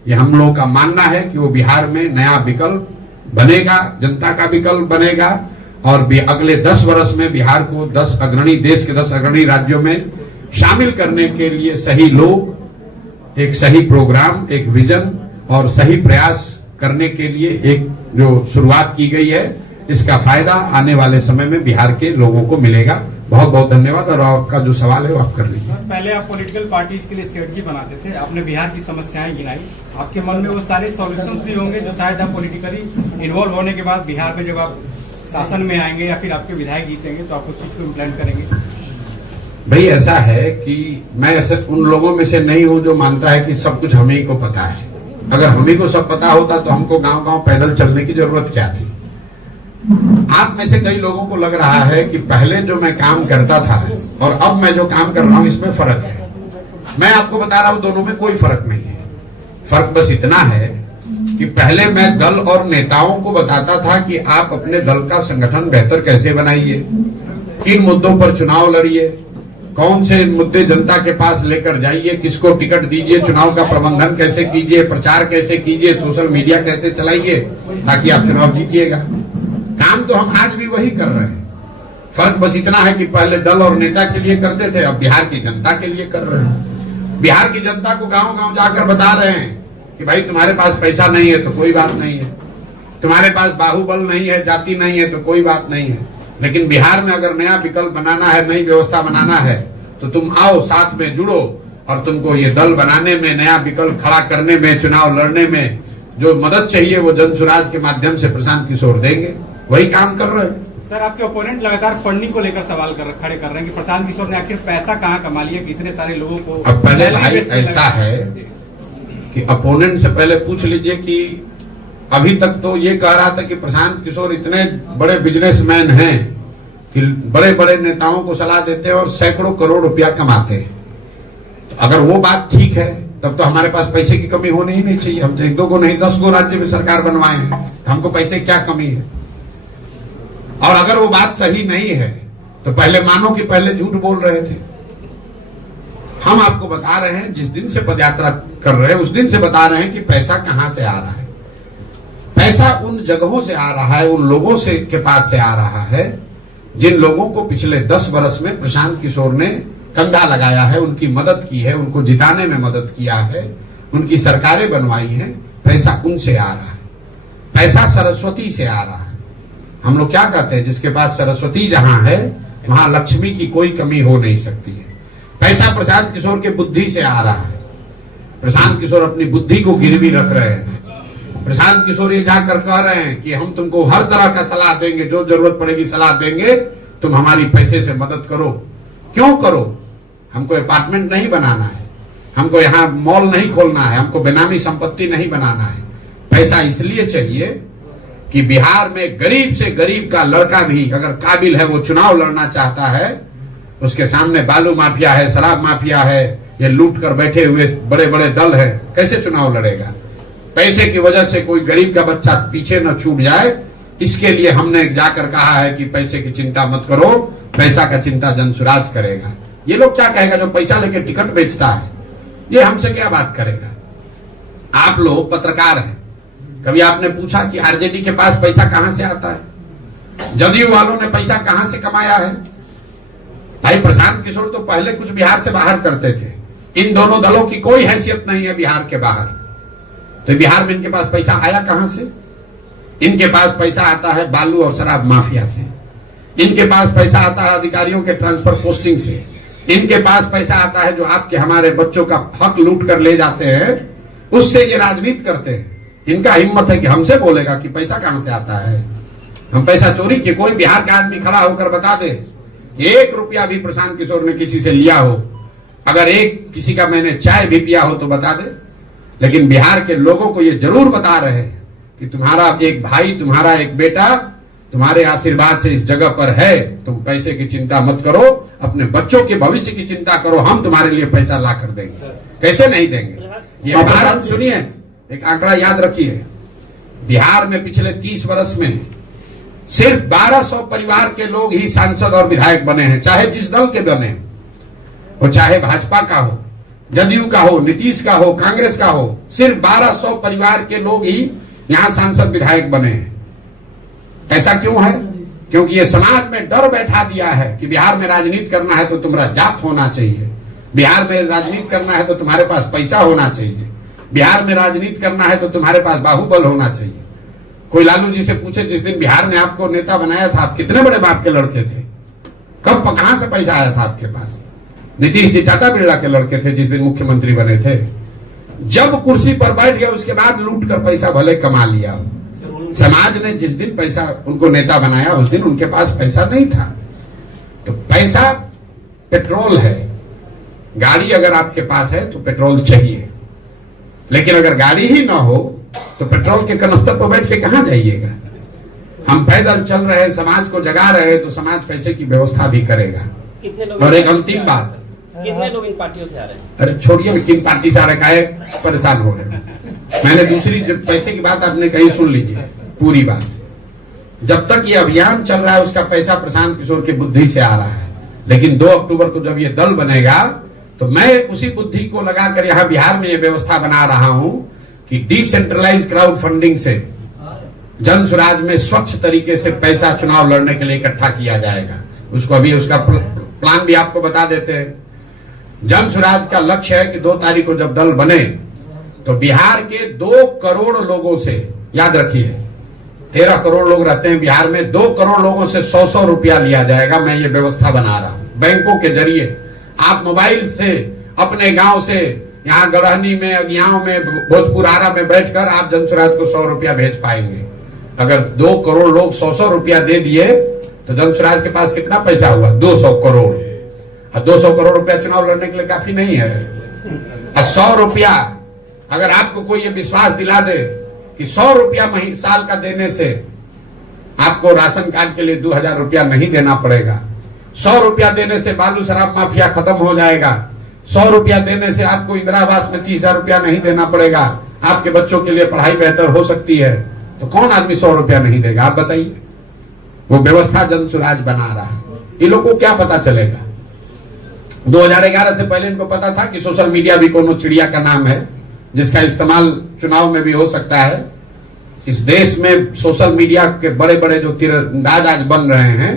ये हम लोगों का मानना है कि वो बिहार में नया विकल्प बनेगा, जनता का विकल्प बनेगा। और अगले 10 वर्ष में बिहार को देश के 10 अग्रणी राज्यों में शामिल करने के लिए सही लोग, एक सही प्रोग्राम, एक विजन और सही प्रयास करने के लिए एक जो शुरुआत की गई है, इसका फायदा आने वाले समय में बिहार के लोगों को मिलेगा। बहुत बहुत धन्यवाद। और आपका जो सवाल है वो आप कर लीजिए। पहले आप पॉलिटिकल पार्टीज के लिए स्ट्रेटजी बनाते थे, आपने बिहार की समस्याएं गिनाई, आपके मन में वो सारे सॉल्यूशंस भी होंगे जो शायद आप पॉलिटिकली इन्वॉल्व होने के बाद बिहार में जब आप शासन में आएंगे या फिर आपके विधायक जीतेंगे तो आप उस चीज को इम्प्लीमेंट करेंगे। भाई ऐसा है कि मैं ऐसे उन लोगों में से नहीं हूं जो मानता है कि सब कुछ हम ही को पता है। अगर हम ही को सब पता होता तो हमको गांव गांव पैदल चलने की जरूरत क्या थी। आप में से कई लोगों को लग रहा है कि पहले जो मैं काम करता था और अब मैं जो काम कर रहा हूं इसमें फर्क है। मैं आपको बता रहा हूं दोनों में कोई फर्क नहीं है। फर्क बस इतना है कि पहले मैं दल और नेताओं को बताता था कि आप अपने दल का संगठन बेहतर कैसे बनाइए, किन मुद्दों पर चुनाव लड़िए, कौन से मुद्दे जनता के पास लेकर जाइए, किसको टिकट दीजिए, चुनाव का प्रबंधन कैसे कीजिए, प्रचार कैसे कीजिए, सोशल मीडिया कैसे चलाइए ताकि आप चुनाव जीतिएगा। काम तो हम आज भी वही कर रहे हैं। फर्क बस इतना है कि पहले दल और नेता के लिए करते थे, अब बिहार की जनता के लिए कर रहे हैं। बिहार की जनता को गांव गांव जाकर बता रहे हैं कि भाई तुम्हारे पास पैसा नहीं है तो कोई बात नहीं है, तुम्हारे पास बाहुबल नहीं है, जाति नहीं है तो कोई बात नहीं है, लेकिन बिहार में अगर नया विकल्प बनाना है, नई व्यवस्था बनाना है तो तुम आओ, साथ में जुड़ो और तुमको ये दल बनाने में, नया विकल्प खड़ा करने में, चुनाव लड़ने में जो मदद चाहिए वो जनसुराज के माध्यम से प्रशांत किशोर देंगे। वही काम कर रहे हैं। सर, आपके ओपोनेंट लगातार फंडिंग को लेकर सवाल खड़े कर रहे हैं कि प्रशांत किशोर ने आखिर पैसा कहाँ कमा लिया, कितने सारे लोगों को। अब पहले भाई ऐसा है कि अपोनेंट से पहले पूछ लीजिए कि अभी तक तो ये कह रहा था कि प्रशांत किशोर इतने बड़े बिजनेसमैन हैं कि बड़े बड़े नेताओं को सलाह देते हैं और सैकड़ों करोड़ रुपया कमाते हैं। तो अगर वो बात ठीक है तब तो हमारे पास पैसे की कमी होनी ही नहीं चाहिए। हम तो 1-2 को नहीं 10 गो राज्य में सरकार बनवाए हैं, तो हमको पैसे की क्या कमी है। और अगर वो बात सही नहीं है तो पहले मानो कि पहले झूठ बोल रहे थे। हम आपको बता रहे हैं, जिस दिन से पदयात्रा कर रहे हैं उस दिन से बता रहे हैं कि पैसा कहां से आ रहा है। पैसा उन जगहों से आ रहा है, उन लोगों से के पास से आ रहा है जिन लोगों को पिछले 10 वर्ष में प्रशांत किशोर ने कंधा लगाया है, उनकी मदद की है, उनको जिताने में मदद किया है, उनकी सरकारें बनवाई हैं। पैसा उनसे आ रहा है। पैसा सरस्वती से आ रहा है। हम लोग क्या कहते हैं, जिसके पास सरस्वती जहां है वहां लक्ष्मी की कोई कमी हो नहीं सकती है। पैसा प्रशांत किशोर के बुद्धि से आ रहा है। प्रशांत किशोर अपनी बुद्धि को गिरवी रख रहे हैं। प्रशांत किशोर ये जाकर कह रहे हैं कि हम तुमको हर तरह का सलाह देंगे, जो जरूरत पड़ेगी सलाह देंगे, तुम हमारी पैसे से मदद करो। क्यों करो? हमको अपार्टमेंट नहीं बनाना है, हमको यहाँ मॉल नहीं खोलना है, हमको बेनामी संपत्ति नहीं बनाना है। पैसा इसलिए चाहिए कि बिहार में गरीब से गरीब का लड़का भी अगर काबिल है, वो चुनाव लड़ना चाहता है, उसके सामने बालू माफिया है, शराब माफिया है, ये लूट कर बैठे हुए बड़े बड़े दल है, कैसे चुनाव लड़ेगा? पैसे की वजह से कोई गरीब का बच्चा पीछे न छूट जाए, इसके लिए हमने जाकर कहा है कि पैसे की चिंता मत करो, पैसा का चिंता जनसुराज करेगा। ये लोग क्या कहेगा जो पैसा लेके टिकट बेचता है, ये हमसे क्या बात करेगा? आप लोग पत्रकार हैं, कभी आपने पूछा कि आरजेडी के पास पैसा कहां से आता है? जदयू वालों ने पैसा कहां से कमाया है? भाई प्रशांत किशोर तो पहले कुछ बिहार से बाहर करते थे। इन दोनों दलों की कोई हैसियत नहीं है बिहार के बाहर, तो बिहार में इनके पास पैसा आया कहां से? इनके पास पैसा आता है बालू और शराब माफिया से, इनके पास पैसा आता है अधिकारियों के ट्रांसफर पोस्टिंग से, इनके पास पैसा आता है जो आपके हमारे बच्चों का हक लूट कर ले जाते हैं, उससे ये राजनीति करते हैं। इनका हिम्मत है कि हमसे बोलेगा कि पैसा कहां से आता है? हम पैसा चोरी किए? कोई बिहार का आदमी खड़ा होकर बता दे 1 रुपया भी प्रशांत किशोर ने किसी से लिया हो, अगर एक किसी का मैंने चाय भी पिया हो तो बता दे। लेकिन बिहार के लोगों को ये जरूर बता रहे हैं कि तुम्हारा एक भाई, तुम्हारा एक बेटा तुम्हारे आशीर्वाद से इस जगह पर है, तुम पैसे की चिंता मत करो, अपने बच्चों के भविष्य की चिंता करो, हम तुम्हारे लिए पैसा ला कर देंगे। कैसे नहीं देंगे? ये बिहार, सुनिए एक आंकड़ा याद रखिए, बिहार में पिछले 30 वर्ष में सिर्फ 1200 परिवार के लोग ही सांसद और विधायक बने हैं, चाहे जिस दल के बने, वो चाहे भाजपा का हो, जदयू का हो, नीतीश का हो, कांग्रेस का हो, सिर्फ 1200 परिवार के लोग ही यहां सांसद विधायक बने हैं। ऐसा क्यों है? क्योंकि ये समाज में डर बैठा दिया है कि बिहार में राजनीति करना है तो तुम्हारा जात होना चाहिए, बिहार में राजनीति करना है तो तुम्हारे पास पैसा होना चाहिए, बिहार में राजनीति करना है तो तुम्हारे पास बाहुबल होना चाहिए। कोई लालू जी से पूछे, जिस दिन बिहार ने आपको नेता बनाया था, आप कितने बड़े बाप के लड़के थे? कब कहां से पैसा आया था आपके पास? नीतीश जी टाटा बिरला के लड़के थे जिस दिन मुख्यमंत्री बने थे। जब कुर्सी पर बैठ गए उसके बाद लूट कर पैसा भले कमा लिया। समाज ने जिस दिन पैसा उनको नेता बनाया उस दिन उनके पास पैसा नहीं था। तो पैसा पेट्रोल है, गाड़ी अगर आपके पास है तो पेट्रोल चाहिए, लेकिन अगर गाड़ी ही ना हो तो पेट्रोल के कनस्तर पर बैठ के कहां जाइएगा? हम पैदल चल रहे हैं, समाज को जगा रहे हैं, तो समाज पैसे की व्यवस्था भी करेगा। और एक अंतिम बात, कितने लोग इन पार्टियों से आ रहे हैं? अरे छोड़िए किन पार्टी से आ रहे हैं, परेशान हो रहे हैं। मैंने दूसरी जब पैसे की बात आपने कही, सुन लीजिए पूरी बात। जब तक ये अभियान चल रहा है उसका पैसा प्रशांत किशोर की बुद्धि से आ रहा है, लेकिन 2 अक्टूबर को जब ये दल बनेगा तो मैं उसी बुद्धि को लगाकर यहाँ बिहार में ये व्यवस्था बना रहा हूं कि डिसेंट्रलाइज क्राउड फंडिंग से जन सुराज में स्वच्छ तरीके से पैसा चुनाव लड़ने के लिए इकट्ठा किया जाएगा। उसको अभी उसका प्लान भी आपको बता देते हैं। जन सुराज का लक्ष्य है कि 2 तारीख को जब दल बने तो बिहार के 2 करोड़ लोगों से, याद रखिए 13 करोड़ लोग रहते हैं बिहार में, 2 करोड़ लोगों से 100-100 रुपया लिया जाएगा। मैं ये व्यवस्था बना रहा हूं बैंकों के जरिए। आप मोबाइल से अपने गांव से यहाँ गढ़हनी में, अगियाव में, भोजपुर आरा में बैठकर आप जनसुराज को 100 रुपया भेज पाएंगे। अगर 2 करोड़ लोग 100-100 रुपया दे दिए तो जनसुराज के पास कितना पैसा हुआ? 200 करोड़। और 200 करोड़ रुपया चुनाव लड़ने के लिए काफी नहीं है। और 100 रुपया अगर आपको कोई ये विश्वास दिला दे कि 100 रुपया साल का देने से आपको राशन कार्ड के लिए 2000 रुपया नहीं देना पड़ेगा, 100 रुपया देने से बालू शराब माफिया खत्म हो जाएगा, 100 रुपया देने से आपको इंदिरा आवास में 30,000 रुपया नहीं देना पड़ेगा, आपके बच्चों के लिए पढ़ाई बेहतर हो सकती है, तो कौन आदमी 100 रुपया नहीं देगा? आप बताइए। वो व्यवस्था जनसुराज बना रहा है। इन लोगों को क्या पता चलेगा? 2011 से पहले इनको पता था कि सोशल मीडिया भी कोनो चिड़िया का नाम है जिसका इस्तेमाल चुनाव में भी हो सकता है। इस देश में सोशल मीडिया के बड़े बड़े जो तीरंदाज आज बन रहे हैं,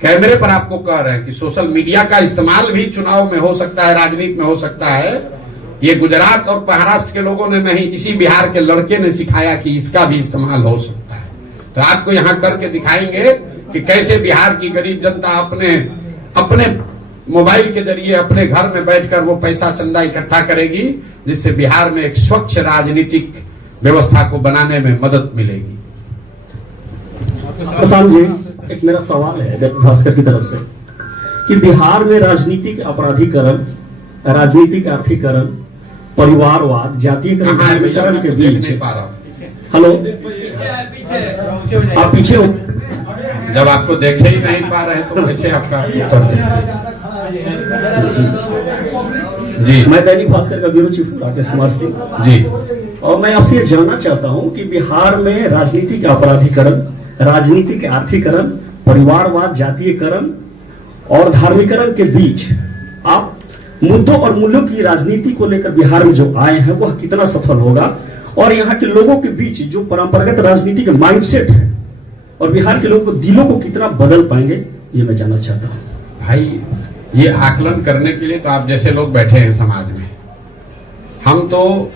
कैमरे पर आपको कह रहे हैं कि सोशल मीडिया का इस्तेमाल भी चुनाव में हो सकता है, राजनीति में हो सकता है। ये गुजरात और महाराष्ट्र के लोगों ने नहीं, इसी बिहार के लड़के ने सिखाया कि इसका भी इस्तेमाल हो सकता है। तो आपको यहां करके दिखाएंगे कि कैसे बिहार की गरीब जनता अपने मोबाइल के जरिए अपने घर में बैठकर वो पैसा चंदा इकट्ठा करेगी, जिससे बिहार में एक स्वच्छ राजनीतिक व्यवस्था को बनाने में मदद मिलेगी। प्रशांत जी, एक मेरा सवाल है दैनिक भास्कर की तरफ से कि बिहार में राजनीतिक अपराधीकरण, राजनीतिक आर्थिकरण, परिवारवाद, जातीयकरण के बीच, हेलो आप पीछे हो, जब आपको देखे ही नहीं पा रहे तो कैसे आपका उत्तर दें? जी, मैं दैनिक भास्कर का ब्यूरो चीफ राकेश कुमार सिंह जी, और मैं आपसे ये जानना चाहता हूं कि बिहार में राजनीतिक अपराधीकरण, राजनीतिक आर्थिकरण, परिवारवाद, जातीयकरण और धार्मिकरण के बीच आप मुद्दों और मूल्यों की राजनीति को लेकर बिहार में जो आए हैं वह कितना सफल होगा, और यहाँ के लोगों के बीच जो परंपरागत राजनीति के माइंडसेट है और बिहार के लोगों को दिलों को कितना बदल पाएंगे, ये मैं जानना चाहता हूँ। भाई, ये आकलन करने के लिए तो आप जैसे लोग बैठे हैं समाज में। हम तो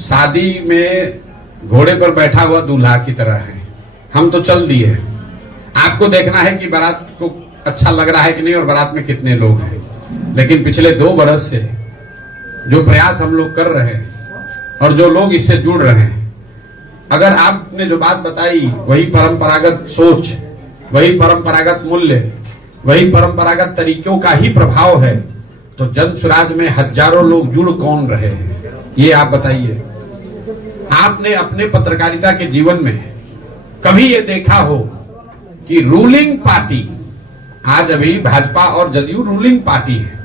शादी में घोड़े पर बैठा हुआ दूल्हा की तरह है, हम तो चल दिए। आपको देखना है कि बारात को अच्छा लग रहा है कि नहीं और बारात में कितने लोग हैं। लेकिन पिछले 2 बरस से जो प्रयास हम लोग कर रहे हैं और जो लोग इससे जुड़ रहे हैं, अगर आपने जो बात बताई वही परंपरागत सोच, वही परंपरागत मूल्य, वही परंपरागत तरीकों का ही प्रभाव है, तो जन स्वराज में हजारों लोग जुड़ कौन रहे हैं, ये आप बताइए। आपने अपने पत्रकारिता के जीवन में कभी ये देखा हो कि रूलिंग पार्टी, आज अभी भाजपा और जदयू रूलिंग पार्टी है,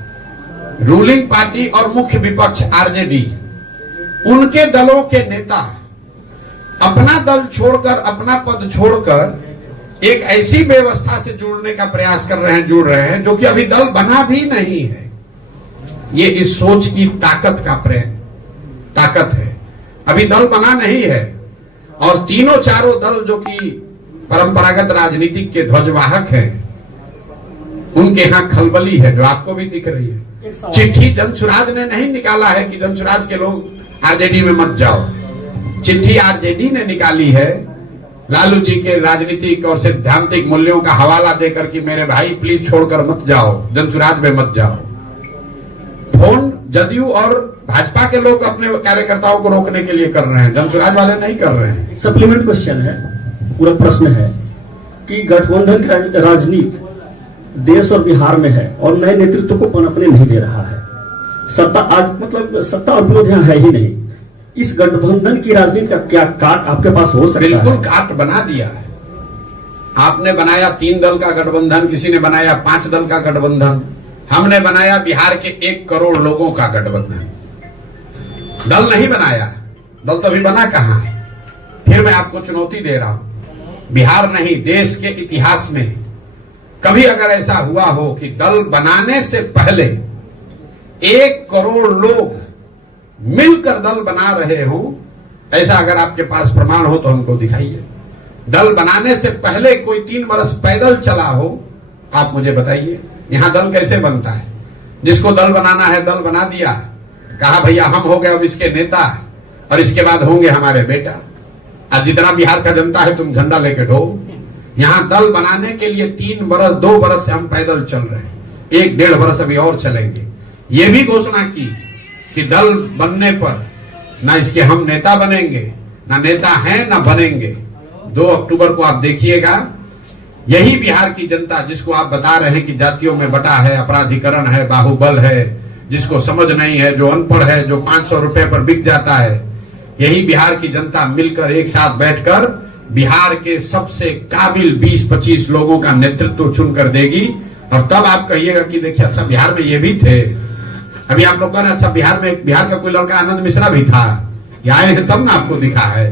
रूलिंग पार्टी और मुख्य विपक्ष आरजेडी, उनके दलों के नेता अपना दल छोड़कर, अपना पद छोड़कर एक ऐसी व्यवस्था से जुड़ने का प्रयास कर रहे हैं, जुड़ रहे हैं, जो कि अभी दल बना भी नहीं है। ये इस सोच की ताकत है। अभी दल बना नहीं है और तीनों चारों दल जो कि परंपरागत राजनीतिक के ध्वजवाहक हैं, उनके यहां खलबली है, जो आपको भी दिख रही है। चिट्ठी जनसुराज ने नहीं निकाला है कि जनसुराज के लोग आरजेडी में मत जाओ, चिट्ठी आरजेडी ने निकाली है लालू जी के राजनीतिक और सैद्धांतिक मूल्यों का हवाला देकर कि मेरे भाई प्लीज छोड़कर मत जाओ, जनसुराज में मत जाओ। फोन जदयू और भाजपा के लोग अपने कार्यकर्ताओं को रोकने के लिए कर रहे हैं, जनसुराज वाले नहीं कर रहे हैं। सप्लीमेंट क्वेश्चन है, पूरा प्रश्न है कि गठबंधन की राजनीति देश और बिहार में है और नए नेतृत्व को पनपने नहीं दे रहा है। सत्ता आज मतलब सत्ता और विरोध यहाँ है ही नहीं। इस गठबंधन की राजनीति का क्या काट आपके पास हो सकता है? बिल्कुल काट बना दिया है। आपने बनाया 3 दल का गठबंधन, किसी ने बनाया 5 दल का गठबंधन, हमने बनाया बिहार के 1 करोड़ लोगों का गठबंधन। दल नहीं बनाया, दल तो अभी बना कहां है। फिर मैं आपको चुनौती दे रहा हूं, बिहार नहीं देश के इतिहास में कभी अगर ऐसा हुआ हो कि दल बनाने से पहले 1 करोड़ लोग मिलकर दल बना रहे हो, ऐसा अगर आपके पास प्रमाण हो तो हमको दिखाइए। दल बनाने से पहले कोई 3 बरस पैदल चला हो, आप मुझे बताइए। यहां दल कैसे बनता है? जिसको दल बनाना है दल बना दिया, कहा भैया हम हो गए अब इसके नेता और इसके बाद होंगे हमारे बेटा। आज जितना बिहार का जनता है तुम झंडा लेके ढो। यहां दल बनाने के लिए 3 बरस 2 बरस से हम पैदल चल रहे हैं, 1-1.5 बरस अभी और चलेंगे। ये भी घोषणा की कि दल बनने पर ना इसके हम नेता बनेंगे, ना नेता हैं ना बनेंगे। 2 अक्टूबर को आप देखिएगा, यही बिहार की जनता जिसको आप बता रहे हैं कि जातियों में बटा है, अपराधीकरण है, बाहुबल है, जिसको समझ नहीं है, जो अनपढ़ है, जो 500 रुपए पर बिक जाता है, यही बिहार की जनता मिलकर एक साथ बैठकर बिहार के सबसे काबिल 20-25 लोगों का नेतृत्व चुनकर देगी। और तब आप कहिएगा कि देखिए अच्छा बिहार में ये भी थे। अभी आप लोग कह रहे अच्छा बिहार का कोई लड़का आनंद मिश्रा भी था, ये आए हैं तब ना आपको दिखा है।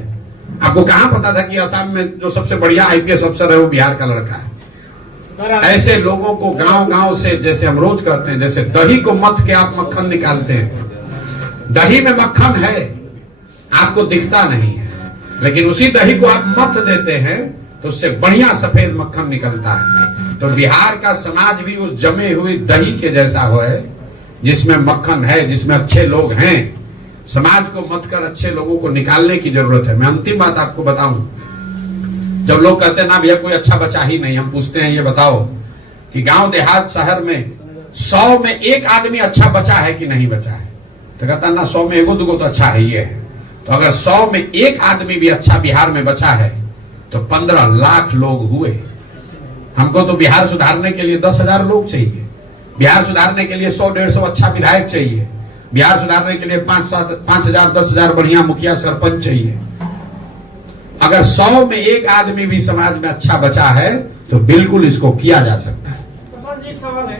आपको कहां पता था कि असम में जो सबसे बढ़िया आईपीएस अफसर है वो बिहार का लड़का है? ऐसे लोगों को गांव गांव से, जैसे हम रोज करते हैं, जैसे दही को मथ के आप मक्खन निकालते हैं, दही में मक्खन है, आपको दिखता नहीं है, लेकिन उसी दही को आप मथ देते हैं तो उससे बढ़िया सफेद मक्खन निकलता है। तो बिहार का समाज भी उस जमे हुए दही के जैसा हो है, जिसमें मक्खन है, जिसमें अच्छे लोग हैं। समाज को मत कर अच्छे लोगों को निकालने की जरूरत है। मैं अंतिम बात आपको बताऊं, जब लोग कहते हैं ना भैया कोई अच्छा बचा ही नहीं, हम पूछते हैं ये बताओ कि गांव देहात शहर में 100 में 1 आदमी अच्छा बचा है कि नहीं बचा है? तो कहता ना 100 में एगो दुगो तो अच्छा है ये है। तो अगर 100 में 1 आदमी भी अच्छा बिहार में बचा है तो 15 लाख लोग हुए। हमको तो बिहार सुधारने के लिए 10,000 लोग चाहिए, बिहार सुधारने के लिए 100-150 अच्छा विधायक चाहिए, बिहार सुधारने के लिए 5,000 10,000 बढ़िया मुखिया सरपंच चाहिए। अगर 100 में 1 आदमी भी समाज में अच्छा बचा है तो बिल्कुल इसको किया जा सकता है। प्रसाद जी, एक सवाल है,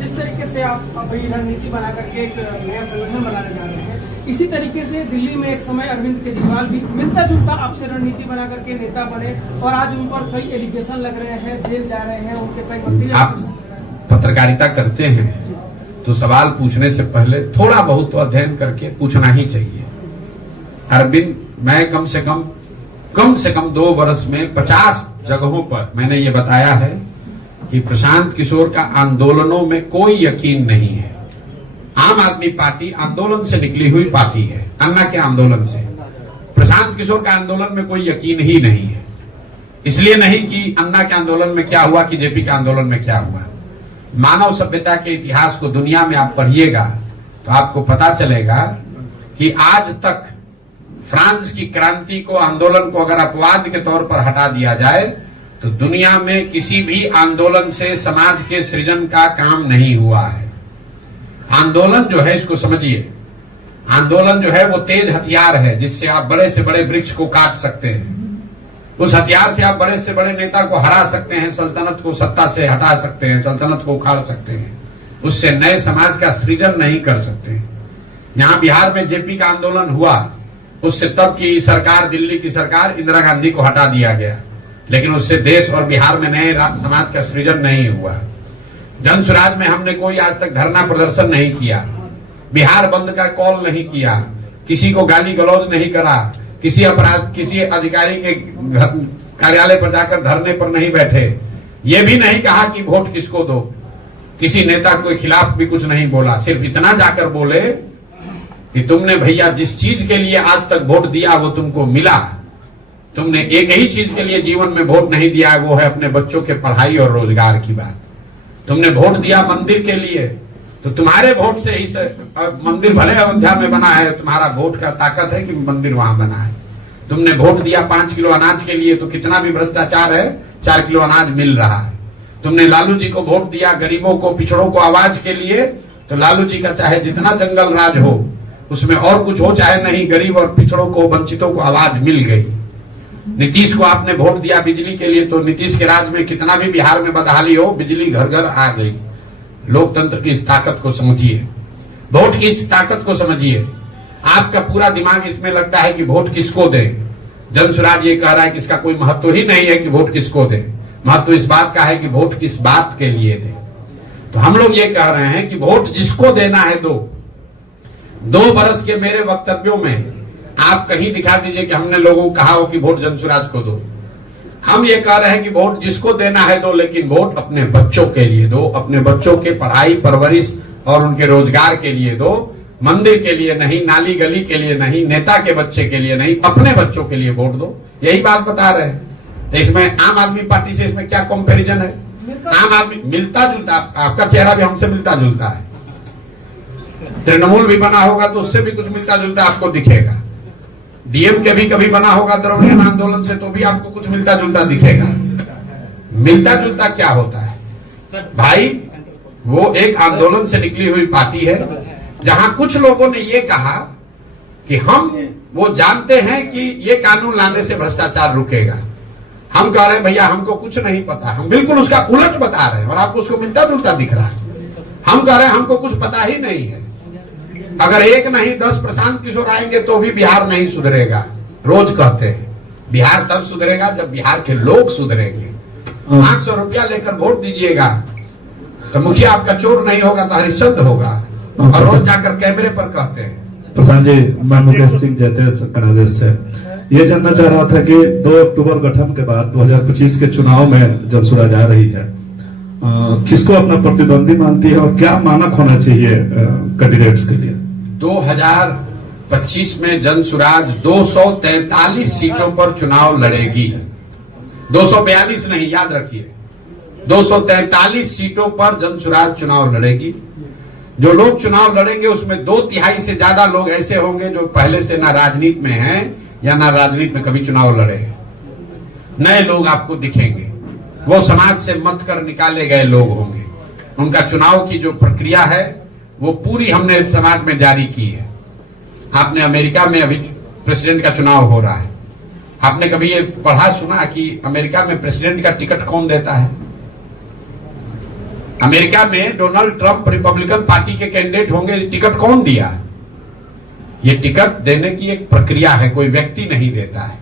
जिस तरीके से आप अभी रणनीति बना करके एक नया संगठन बनाने जा रहे हैं, इसी तरीके से दिल्ली में एक समय अरविंद केजरीवाल भी मिलता जुलता आपसे रणनीति बना करके नेता बने और आज उन पर कई एलिगेशन लग रहे हैं, जेल जा रहे हैं, उनके कई मंत्री। आप पत्रकारिता करते हैं तो सवाल पूछने से पहले थोड़ा बहुत तो अध्ययन करके पूछना ही चाहिए। अरविंद, मैं कम से कम 2 वर्ष में 50 जगहों पर मैंने ये बताया है कि प्रशांत किशोर का आंदोलनों में कोई यकीन नहीं है। आम आदमी पार्टी आंदोलन से निकली हुई पार्टी है, अन्ना के आंदोलन से। प्रशांत किशोर का आंदोलन में कोई यकीन ही नहीं है। इसलिए नहीं कि अन्ना के आंदोलन में क्या हुआ कि जेपी के आंदोलन में क्या हुआ। मानव सभ्यता के इतिहास को दुनिया में आप पढ़िएगा तो आपको पता चलेगा कि आज तक फ्रांस की क्रांति को, आंदोलन को अगर अपवाद के तौर पर हटा दिया जाए तो दुनिया में किसी भी आंदोलन से समाज के सृजन का काम नहीं हुआ है। आंदोलन जो है, इसको समझिए, आंदोलन जो है वो तेज हथियार है जिससे आप बड़े से बड़े वृक्ष को काट सकते हैं। उस हथियार से आप बड़े से बड़े नेता को हरा सकते हैं, सल्तनत को सत्ता से हटा सकते हैं, सल्तनत को उखाड़ सकते हैं, उससे नए समाज का सृजन नहीं कर सकते। यहाँ बिहार में जेपी का आंदोलन हुआ, उससे तब की सरकार, दिल्ली की सरकार, इंदिरा गांधी को हटा दिया गया, लेकिन उससे देश और बिहार में नए समाज का सृजन नहीं हुआ। जन सुराज में हमने कोई आज तक धरना प्रदर्शन नहीं किया, बिहार बंद का कॉल नहीं किया, किसी को गाली गलौज नहीं करा, किसी अधिकारी के कार्यालय पर जाकर धरने पर नहीं बैठे, ये भी नहीं कहा कि वोट किसको दो, किसी नेता के खिलाफ भी कुछ नहीं बोला। सिर्फ इतना जाकर बोले कि तुमने भैया जिस चीज के लिए आज तक वोट दिया वो तुमको मिला, तुमने एक ही चीज के लिए जीवन में वोट नहीं दिया, वो है अपने बच्चों के पढ़ाई और रोजगार की बात। तुमने वोट दिया मंदिर के लिए, तो तुम्हारे वोट से ही मंदिर भले अयोध्या में बना है, तुम्हारा वोट का ताकत है कि मंदिर वहां बना है। तुमने वोट दिया 5 किलो अनाज के लिए, तो कितना भी भ्रष्टाचार है 4 किलो अनाज मिल रहा है। तुमने लालू जी को वोट दिया गरीबों को, पिछड़ों को आवाज के लिए, तो लालू जी का चाहे जितना जंगल राज हो, उसमें और कुछ हो चाहे नहीं, गरीब और पिछड़ों को, वंचितों को आवाज मिल गई। नीतीश को आपने वोट दिया बिजली के लिए, तो नीतीश के राज में कितना भी बिहार में बदहाली हो, बिजली घर घर आ गई। लोकतंत्र की इस ताकत को समझिए, वोट की इस ताकत को समझिए। आपका पूरा दिमाग इसमें लगता है कि वोट किसको दें। जन सुराज ये कह रहा है कि इसका कोई महत्व ही नहीं है कि वोट किसको दें, महत्व इस बात का है कि वोट किस बात के लिए दें। तो हम लोग ये कह रहे हैं कि वोट जिसको देना है दो। 2 बरस के मेरे वक्तव्यों में आप कहीं दिखा दीजिए कि हमने लोगों को कहा हो कि वोट जनसुराज को दो। हम ये कह रहे हैं कि वोट जिसको देना है दो, लेकिन वोट अपने बच्चों के लिए दो, अपने बच्चों के पढ़ाई परवरिश और उनके रोजगार के लिए दो, मंदिर के लिए नहीं, नाली गली के लिए नहीं, नेता के बच्चे के लिए नहीं, अपने बच्चों के लिए वोट दो। यही बात बता रहे हैं। तो इसमें आम आदमी पार्टी से इसमें क्या कंपैरिजन है? आम आदमी मिलता जुलता, आपका चेहरा भी हमसे मिलता जुलता है। तृणमूल भी बना होगा तो उससे भी कुछ मिलता जुलता आपको दिखेगा। डीएम के भी कभी बना होगा द्रविड़ियन आंदोलन से, तो भी आपको कुछ मिलता जुलता दिखेगा। मिलता जुलता क्या होता है भाई? वो एक आंदोलन से निकली हुई पार्टी है जहां कुछ लोगों ने ये कहा कि हम वो जानते हैं कि ये कानून लाने से भ्रष्टाचार रुकेगा। हम कह रहे हैं भैया हमको कुछ नहीं पता, हम बिल्कुल उसका उलट बता रहे हैं और आपको उसको मिलता जुलता दिख रहा है। हम कह रहे हैं हमको कुछ पता ही नहीं है। अगर 1 नहीं 10 प्रशांत किशोर आएंगे तो भी बिहार नहीं सुधरेगा। रोज कहते हैं बिहार तब सुधरेगा जब बिहार के लोग सुधरेंगे। 500 रुपया लेकर वोट दीजिएगा तो मुखिया आपका चोर नहीं होगा तो हरिश्चंद्र होगा। और रोज जाकर कैमरे पर कहते हैं। प्रशांत जी, मैं मुकेश सिंह जयतेश कनादेश से ये जानना चाह रहा था कि 2 अक्टूबर गठन के बाद 2025 के चुनाव में जनसुराज आ रही है, किसको अपना प्रतिद्वंदी मानती है और क्या मानक होना चाहिए कैंडिडेट्स के लिए? 2025 में जनसुराज 243 सीटों पर चुनाव लड़ेगी, 242 नहीं, याद रखिए 243 सीटों पर जनसुराज चुनाव लड़ेगी। जो लोग चुनाव लड़ेंगे उसमें 2/3 से ज्यादा लोग ऐसे होंगे जो पहले से ना राजनीति में हैं या ना राजनीति में कभी चुनाव लड़े हैं। नए लोग आपको दिखेंगे, वो समाज से मत कर निकाले गए लोग होंगे। उनका चुनाव की जो प्रक्रिया है वो पूरी हमने समाज में जारी की है। आपने अमेरिका में अभी प्रेसिडेंट का चुनाव हो रहा है, आपने कभी ये पढ़ा सुना कि अमेरिका में प्रेसिडेंट का टिकट कौन देता है? अमेरिका में डोनाल्ड ट्रंप रिपब्लिकन पार्टी के कैंडिडेट होंगे, टिकट कौन दिया? ये टिकट देने की एक प्रक्रिया है, कोई व्यक्ति नहीं देता है।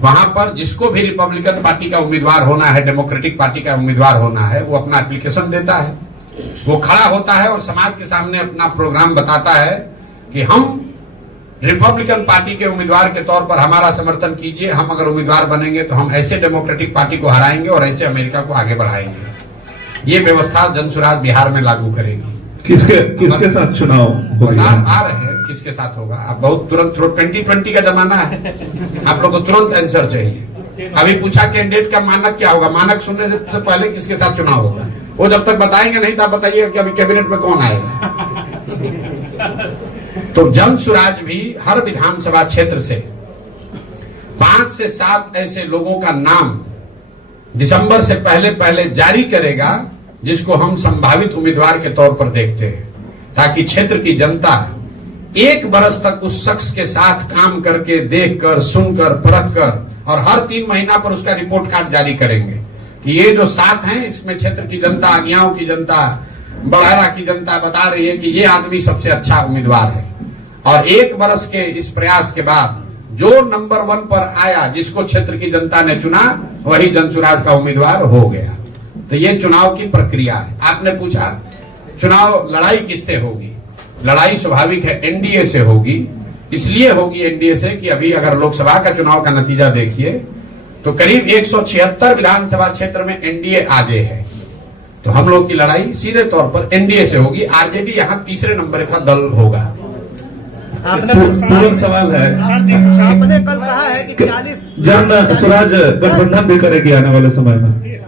वहां पर जिसको भी रिपब्लिकन पार्टी का उम्मीदवार होना है, डेमोक्रेटिक पार्टी का उम्मीदवार होना है, वो अपना एप्लीकेशन देता है, वो खड़ा होता है और समाज के सामने अपना प्रोग्राम बताता है कि हम रिपब्लिकन पार्टी के उम्मीदवार के तौर पर हमारा समर्थन कीजिए, हम अगर उम्मीदवार बनेंगे तो हम ऐसे डेमोक्रेटिक पार्टी को हराएंगे और ऐसे अमेरिका को आगे बढ़ाएंगे। ये व्यवस्था जनसुराज बिहार में लागू करेगी। किसके साथ चुनाव होगा? आ रहे हैं किसके साथ होगा। अब बहुत तुरंत 2020 का जमाना है, आप लोग को तुरंत आंसर चाहिए। अभी पूछा कैंडिडेट का मानक क्या होगा, मानक सुनने से पहले किसके साथ चुनाव होगा, वो जब तक बताएंगे नहीं तब बताइए कि अभी कैबिनेट में कौन आएगा। तो जनसुराज भी हर विधानसभा क्षेत्र से 5 से 7 ऐसे लोगों का नाम दिसंबर से पहले जारी करेगा जिसको हम संभावित उम्मीदवार के तौर पर देखते हैं, ताकि क्षेत्र की जनता 1 बरस तक उस शख्स के साथ काम करके, देखकर, सुनकर, परखकर और हर 3 महीना पर उसका रिपोर्ट कार्ड जारी करेंगे कि ये जो 7 हैं इसमें क्षेत्र की जनता, आगियाओं की जनता, बड़हरा की जनता बता रही है कि ये आदमी सबसे अच्छा उम्मीदवार है। और 1 बरस के इस प्रयास के बाद जो नंबर 1 पर आया, जिसको क्षेत्र की जनता ने चुना, वही जनसुराज का उम्मीदवार हो गया। तो ये चुनाव की प्रक्रिया है। आपने पूछा चुनाव लड़ाई किससे होगी? लड़ाई स्वाभाविक है एनडीए से होगी। इसलिए होगी एनडीए से कि अभी अगर लोकसभा का चुनाव का नतीजा देखिए तो करीब 176 विधानसभा क्षेत्र में एनडीए आगे है। तो हम लोग की लड़ाई सीधे तौर पर एनडीए से होगी। आरजेडी यहाँ 3रे नंबर का दल होगा। पूर्ण सवाल है, आपने कल कहा है कि 40 जन स्वराज गठबंधन भी करेगी आने वाले समय में।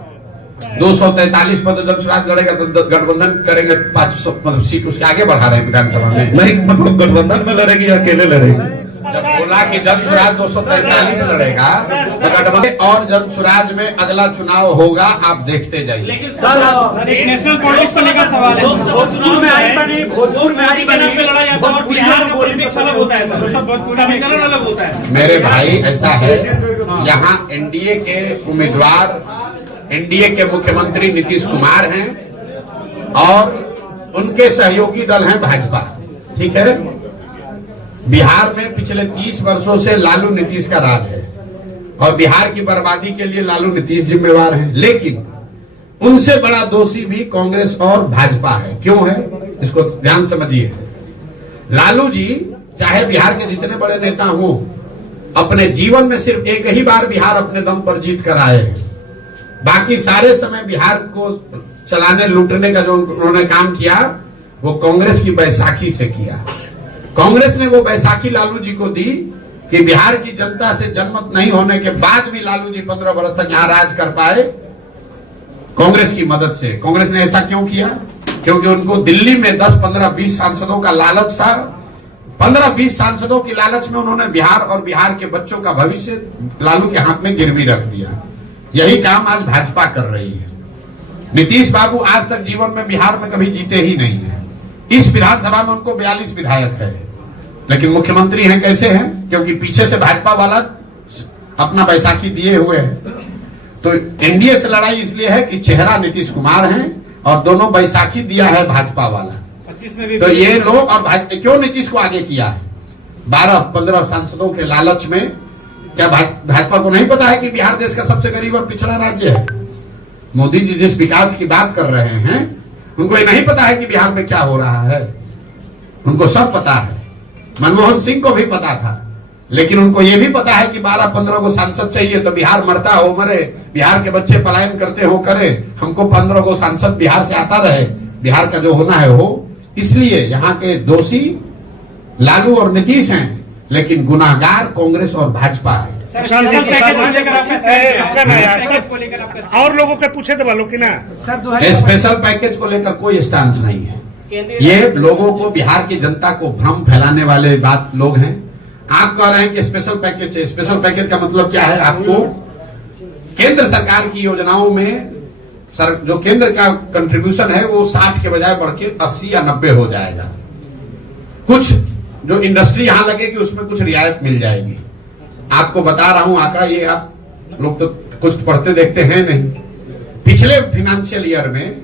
243 पद जनसुराज लड़ेगा तो गठबंधन करेंगे, 500 सीट उसके आगे बढ़ा रहे हैं विधानसभा में। नहीं, मतलब गठबंधन में लड़ेगी या अकेले लड़ेगी? जब बोला कि जनसुराज 243 लड़ेगा तो गठबंधन और जनसुराज में अगला चुनाव होगा, आप देखते जाइए। लेकिन सर एक नेशनल पॉलिटिक्स को लेकर सवाल है। भोजपुर में आई बनी, भोजपुर में आई बनी पे लड़ा जाता है और बिहार में पॉलिटिक्स अलग होता है सर, समीकरण अलग होता है। मेरे भाई ऐसा है, यहाँ एनडीए के उम्मीदवार, एनडीए के मुख्यमंत्री नीतीश कुमार हैं और उनके सहयोगी दल हैं भाजपा, ठीक है। बिहार में पिछले 30 वर्षों से लालू नीतीश का राज है और बिहार की बर्बादी के लिए लालू नीतीश जिम्मेवार हैं। लेकिन उनसे बड़ा दोषी भी कांग्रेस और भाजपा है। क्यों है, इसको ध्यान समझिए। लालू जी चाहे बिहार के जितने बड़े नेता हों, अपने जीवन में सिर्फ एक ही बार बिहार अपने दम पर जीत कर आए। बाकी सारे समय बिहार को चलाने, लूटने का जो उन्होंने काम किया वो कांग्रेस की बैसाखी से किया। कांग्रेस ने वो बैसाखी लालू जी को दी कि बिहार की जनता से जनमत नहीं होने के बाद भी लालू जी 15 वर्ष तक यहाँ राज कर पाए, कांग्रेस की मदद से। कांग्रेस ने ऐसा क्यों किया? क्योंकि उनको दिल्ली में 10, 15, 20 सांसदों का लालच था। 15-20 सांसदों की लालच में उन्होंने बिहार और बिहार के बच्चों का भविष्य लालू के हाथ में गिरवी रख दिया। यही काम आज भाजपा कर रही है। नीतीश बाबू आज तक जीवन में बिहार में कभी जीते ही नहीं है। इस विधानसभा में उनको 42 विधायक है, लेकिन मुख्यमंत्री हैं कैसे हैं? क्योंकि पीछे से भाजपा वाला अपना बैसाखी दिए हुए है। तो एनडीए से लड़ाई इसलिए है कि चेहरा नीतीश कुमार हैं और दोनों बैसाखी दिया है भाजपा वाला। तो ये लोग और क्यों नीतीश को आगे किया है? 12-15 सांसदों के लालच में। क्या भाजपा को नहीं पता है कि बिहार देश का सबसे गरीब और पिछड़ा राज्य है? मोदी जी जिस विकास की बात कर रहे हैं, उनको ये नहीं पता है कि बिहार में क्या हो रहा है। उनको सब पता है। मनमोहन सिंह को भी पता था, लेकिन उनको ये भी पता है कि 12-15 को सांसद चाहिए तो बिहार मरता हो मरे, बिहार के बच्चे पलायन करते हो करे, हमको 15 को सांसद बिहार से आता रहे, बिहार का जो होना है हो। इसलिए यहाँ के दोषी लालू और नीतीश हैं, लेकिन गुनाहगार कांग्रेस और भाजपा है। और लोगों के पूछे थे वालों की ना स्पेशल पैकेज को लेकर कोई स्टांस नहीं है। ये लोगों को, बिहार की जनता को भ्रम फैलाने वाले बात लोग हैं। आप कह रहे हैं कि स्पेशल पैकेज है। स्पेशल पैकेज का मतलब क्या है? आपको केंद्र सरकार की योजनाओं में जो केंद्र का कंट्रीब्यूशन है वो 60 के बजाय बढ़ के 80 या 90 हो जाएगा। कुछ जो इंडस्ट्री यहां लगेगी उसमें कुछ रियायत मिल जाएगी। आपको बता रहा हूं आंकड़ा, ये आप लोग तो कुछ पढ़ते देखते हैं नहीं। पिछले फाइनेंशियल ईयर में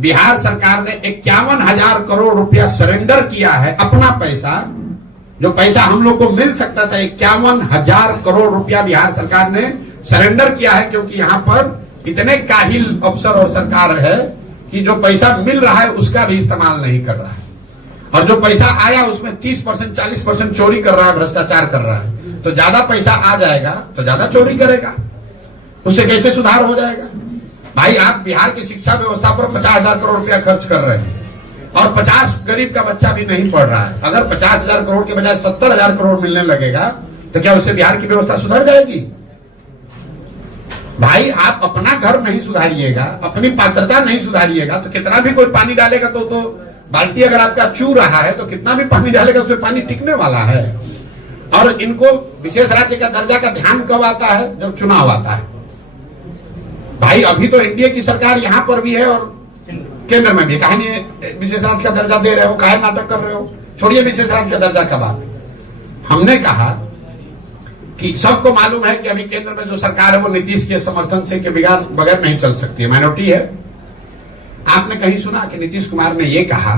बिहार सरकार ने 51,000 करोड़ रुपया सरेंडर किया है, अपना पैसा, जो पैसा हम लोग को मिल सकता था। 51,000 करोड़ रुपया बिहार सरकार ने सरेंडर किया है, क्योंकि यहाँ पर इतने काहिल अफसर और सरकार है कि जो पैसा मिल रहा है उसका भी इस्तेमाल नहीं कर रहा है, और जो पैसा आया उसमें 30% 40% चोरी कर रहा है, भ्रष्टाचार कर रहा है। तो ज्यादा पैसा आ जाएगा तो ज्यादा चोरी करेगा, उससे कैसे सुधार हो जाएगा? भाई, आप बिहार की शिक्षा व्यवस्था पर 50,000 करोड़ रुपया खर्च कर रहे हैं और 50 गरीब का बच्चा भी नहीं पढ़ रहा है। अगर 50,000 करोड़ के बजाय 70,000 करोड़ मिलने लगेगा तो क्या उससे बिहार की व्यवस्था सुधर जाएगी? भाई, आप अपना घर नहीं सुधारिएगा, अपनी पात्रता नहीं सुधारिएगा तो कितना भी कोई पानी डालेगा तो बाल्टी अगर आपका चू रहा है तो कितना भी पानी डालेगा उसमें पानी टिकने वाला है। और इनको विशेष राज्य का दर्जा का ध्यान कब आता है? जब चुनाव आता है। भाई, अभी तो एनडीए की सरकार यहां पर भी है और केंद्र में भी। काहे नहीं विशेष राज्य का दर्जा दे रहे हो? काहे नाटक कर रहे हो? छोड़िए विशेष राज्य का दर्जा का बात। हमने कहा कि सबको मालूम है कि अभी केंद्र में जो सरकार है वो नीतीश के समर्थन से के बगैर नहीं चल सकती है, माइनॉरिटी है। आपने कहीं सुना कि नीतीश कुमार ने यह कहा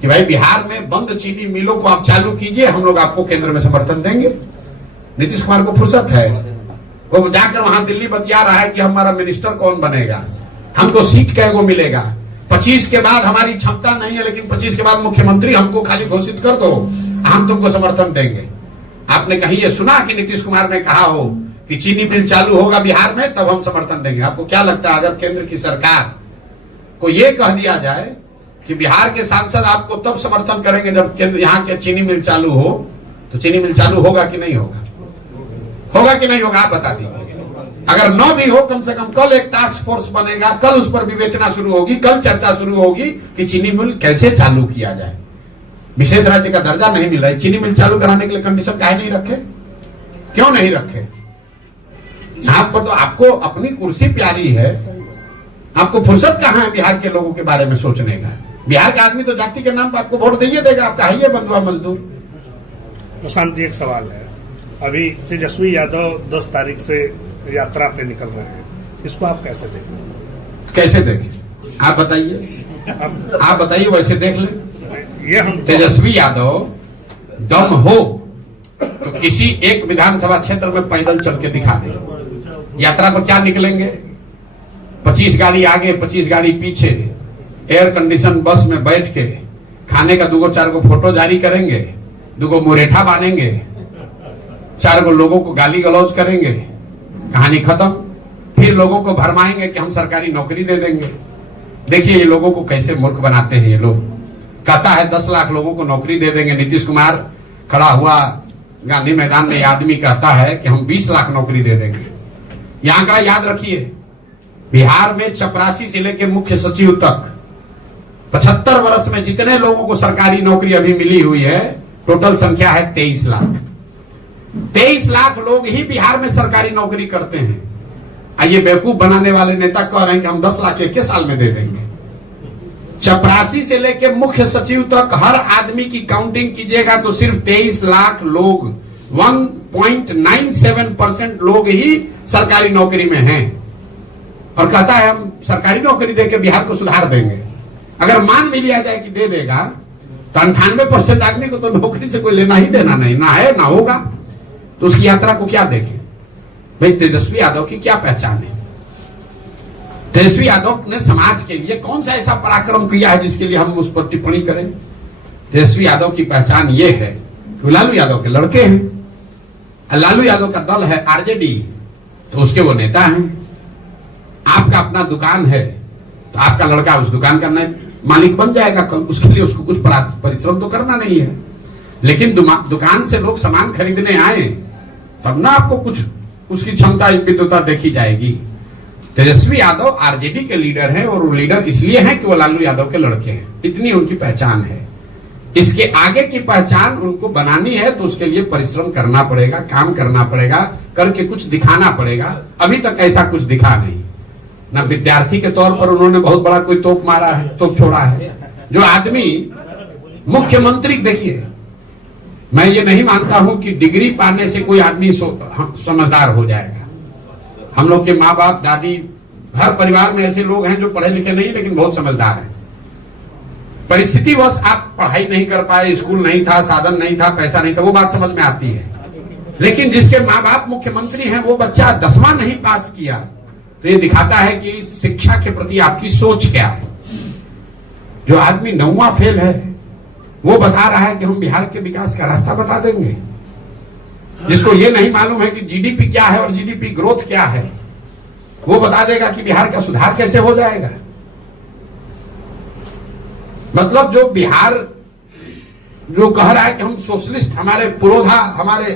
कि भाई बिहार में बंद चीनी मिलों को आप चालू कीजिए, हम लोग आपको केंद्र में समर्थन देंगे? नीतीश कुमार को फुर्सत है? वो जाकर वहां दिल्ली बतिया रहा है कि हमारा मिनिस्टर कौन बनेगा, हमको सीट कैगो मिलेगा, 25 के बाद हमारी क्षमता नहीं है लेकिन 25 के बाद मुख्यमंत्री हमको खाली घोषित कर दो, हम तुमको समर्थन देंगे। आपने कहीं ये सुना कि नीतीश कुमार ने कहा हो कि चीनी मिल चालू होगा बिहार में तब हम समर्थन देंगे? आपको क्या लगता है, अगर केंद्र की सरकार को यह कह दिया जाए कि बिहार के सांसद आपको तब समर्थन करेंगे जब केंद्र यहाँ के चीनी मिल चालू हो, तो चीनी मिल चालू होगा कि नहीं होगा? होगा कि नहीं होगा? आप बता दीजिए। अगर न भी हो, कम से कम कल एक टास्क फोर्स बनेगा, कल उस पर विवेचना शुरू होगी, कल चर्चा शुरू होगी कि चीनी मिल कैसे चालू किया जाए। विशेष राज्य का दर्जा नहीं मिल रहा है, चीनी मिल चालू कराने के लिए कंडीशन काहे नहीं रखे? क्यों नहीं रखे? यहां पर तो आपको अपनी कुर्सी प्यारी है, आपको फुर्सत कहां है बिहार के लोगों के बारे में सोचने का? बिहार का आदमी तो जाति के नाम पर आपको वोट दिए देगा, आपका है ये बंधुआ मजदूर। प्रशांत जी, एक सवाल है। अभी तेजस्वी यादव 10 तारीख से यात्रा पे निकल रहे हैं, इसको आप कैसे देखें? कैसे देखें? आप बताइए, आप बताइए, वैसे देख लें। ये हम तेजस्वी यादव दम हो तो किसी एक विधानसभा क्षेत्र में पैदल चल के दिखा दे। यात्रा पर क्या निकलेंगे? 25 गाड़ी आगे 25 गाड़ी पीछे, एयर कंडीशन बस में बैठ के खाने का 2-4 को फोटो जारी करेंगे, 2 मुरेठा बांधेंगे, 4 लोगों को गाली गलौज करेंगे, कहानी खत्म। फिर लोगों को भरमाएंगे कि हम सरकारी नौकरी दे देंगे। देखिए ये लोगों को कैसे मूर्ख बनाते हैं ये लोग। कहता है 10 लाख लोगों को नौकरी दे देंगे। नीतीश कुमार खड़ा हुआ गांधी मैदान में, आदमी कहता है कि हम 20 लाख नौकरी दे देंगे। यह आंकड़ा याद रखिए, बिहार में चपरासी से लेकर मुख्य सचिव तक 75 वर्ष में जितने लोगों को सरकारी नौकरी अभी मिली हुई है, टोटल संख्या है 23 लाख। 23 लाख लोग ही बिहार में सरकारी नौकरी करते हैं। ये बेवकूफ बनाने वाले नेता कह रहे हैं कि हम 10 लाख 1 साल में दे देंगे। चपरासी से लेकर मुख्य सचिव तक हर आदमी की काउंटिंग कीजिएगा तो सिर्फ 23 लाख लोग, 1.97% लोग ही सरकारी नौकरी में हैं। और कहता है हम सरकारी नौकरी देकर बिहार को सुधार देंगे। अगर मान भी लिया जाए कि दे देगा तो 98% आदमी को तो नौकरी से कोई लेना ही देना नहीं, ना है ना होगा। तो उसकी यात्रा को क्या देखें? भाई तेजस्वी यादव की क्या पहचान है? तेजस्वी यादव ने समाज के लिए कौन सा ऐसा पराक्रम किया है जिसके लिए हम उस पर टिप्पणी करें? तेजस्वी यादव की पहचान ये है कि लालू यादव के लड़के हैं। लालू यादव का दल है आरजेडी, तो उसके वो नेता हैं। आपका अपना दुकान है तो आपका लड़का उस दुकान का मालिक बन जाएगा कल, उसके लिए उसको कुछ परिश्रम तो करना नहीं है। लेकिन दुकान से लोग सामान खरीदने आए तब ना आपको कुछ उसकी क्षमता विद्वता देखी जाएगी। तेजस्वी यादव आरजेडी के लीडर हैं और वो लीडर इसलिए हैं कि वो लालू यादव के लड़के हैं, इतनी उनकी पहचान है। इसके आगे की पहचान उनको बनानी है तो उसके लिए परिश्रम करना पड़ेगा, काम करना पड़ेगा, करके कुछ दिखाना पड़ेगा। अभी तक ऐसा कुछ दिखा नहीं। ना विद्यार्थी के तौर पर उन्होंने बहुत बड़ा कोई तोप मारा है, तोप छोड़ा है। जो आदमी मुख्यमंत्री, देखिए मैं ये नहीं मानता हूं कि डिग्री पाने से कोई आदमी समझदार हो जाएगा। हम लोग के माँ बाप दादी, हर परिवार में ऐसे लोग हैं जो पढ़े लिखे नहीं लेकिन बहुत समझदार हैं। परिस्थितिवश आप पढ़ाई नहीं कर पाए, स्कूल नहीं था, साधन नहीं था, पैसा नहीं था, वो बात समझ में आती है। लेकिन जिसके माँ बाप मुख्यमंत्री हैं वो बच्चा 10वां नहीं पास किया, तो ये दिखाता है कि शिक्षा के प्रति आपकी सोच क्या है। जो आदमी 9वां फेल है वो बता रहा है कि हम बिहार के विकास का रास्ता बता देंगे। जिसको ये नहीं मालूम है कि जीडीपी क्या है और जीडीपी ग्रोथ क्या है, वो बता देगा कि बिहार का सुधार कैसे हो जाएगा। मतलब जो बिहार जो कह रहा है कि हम सोशलिस्ट, हमारे पुरोधा, हमारे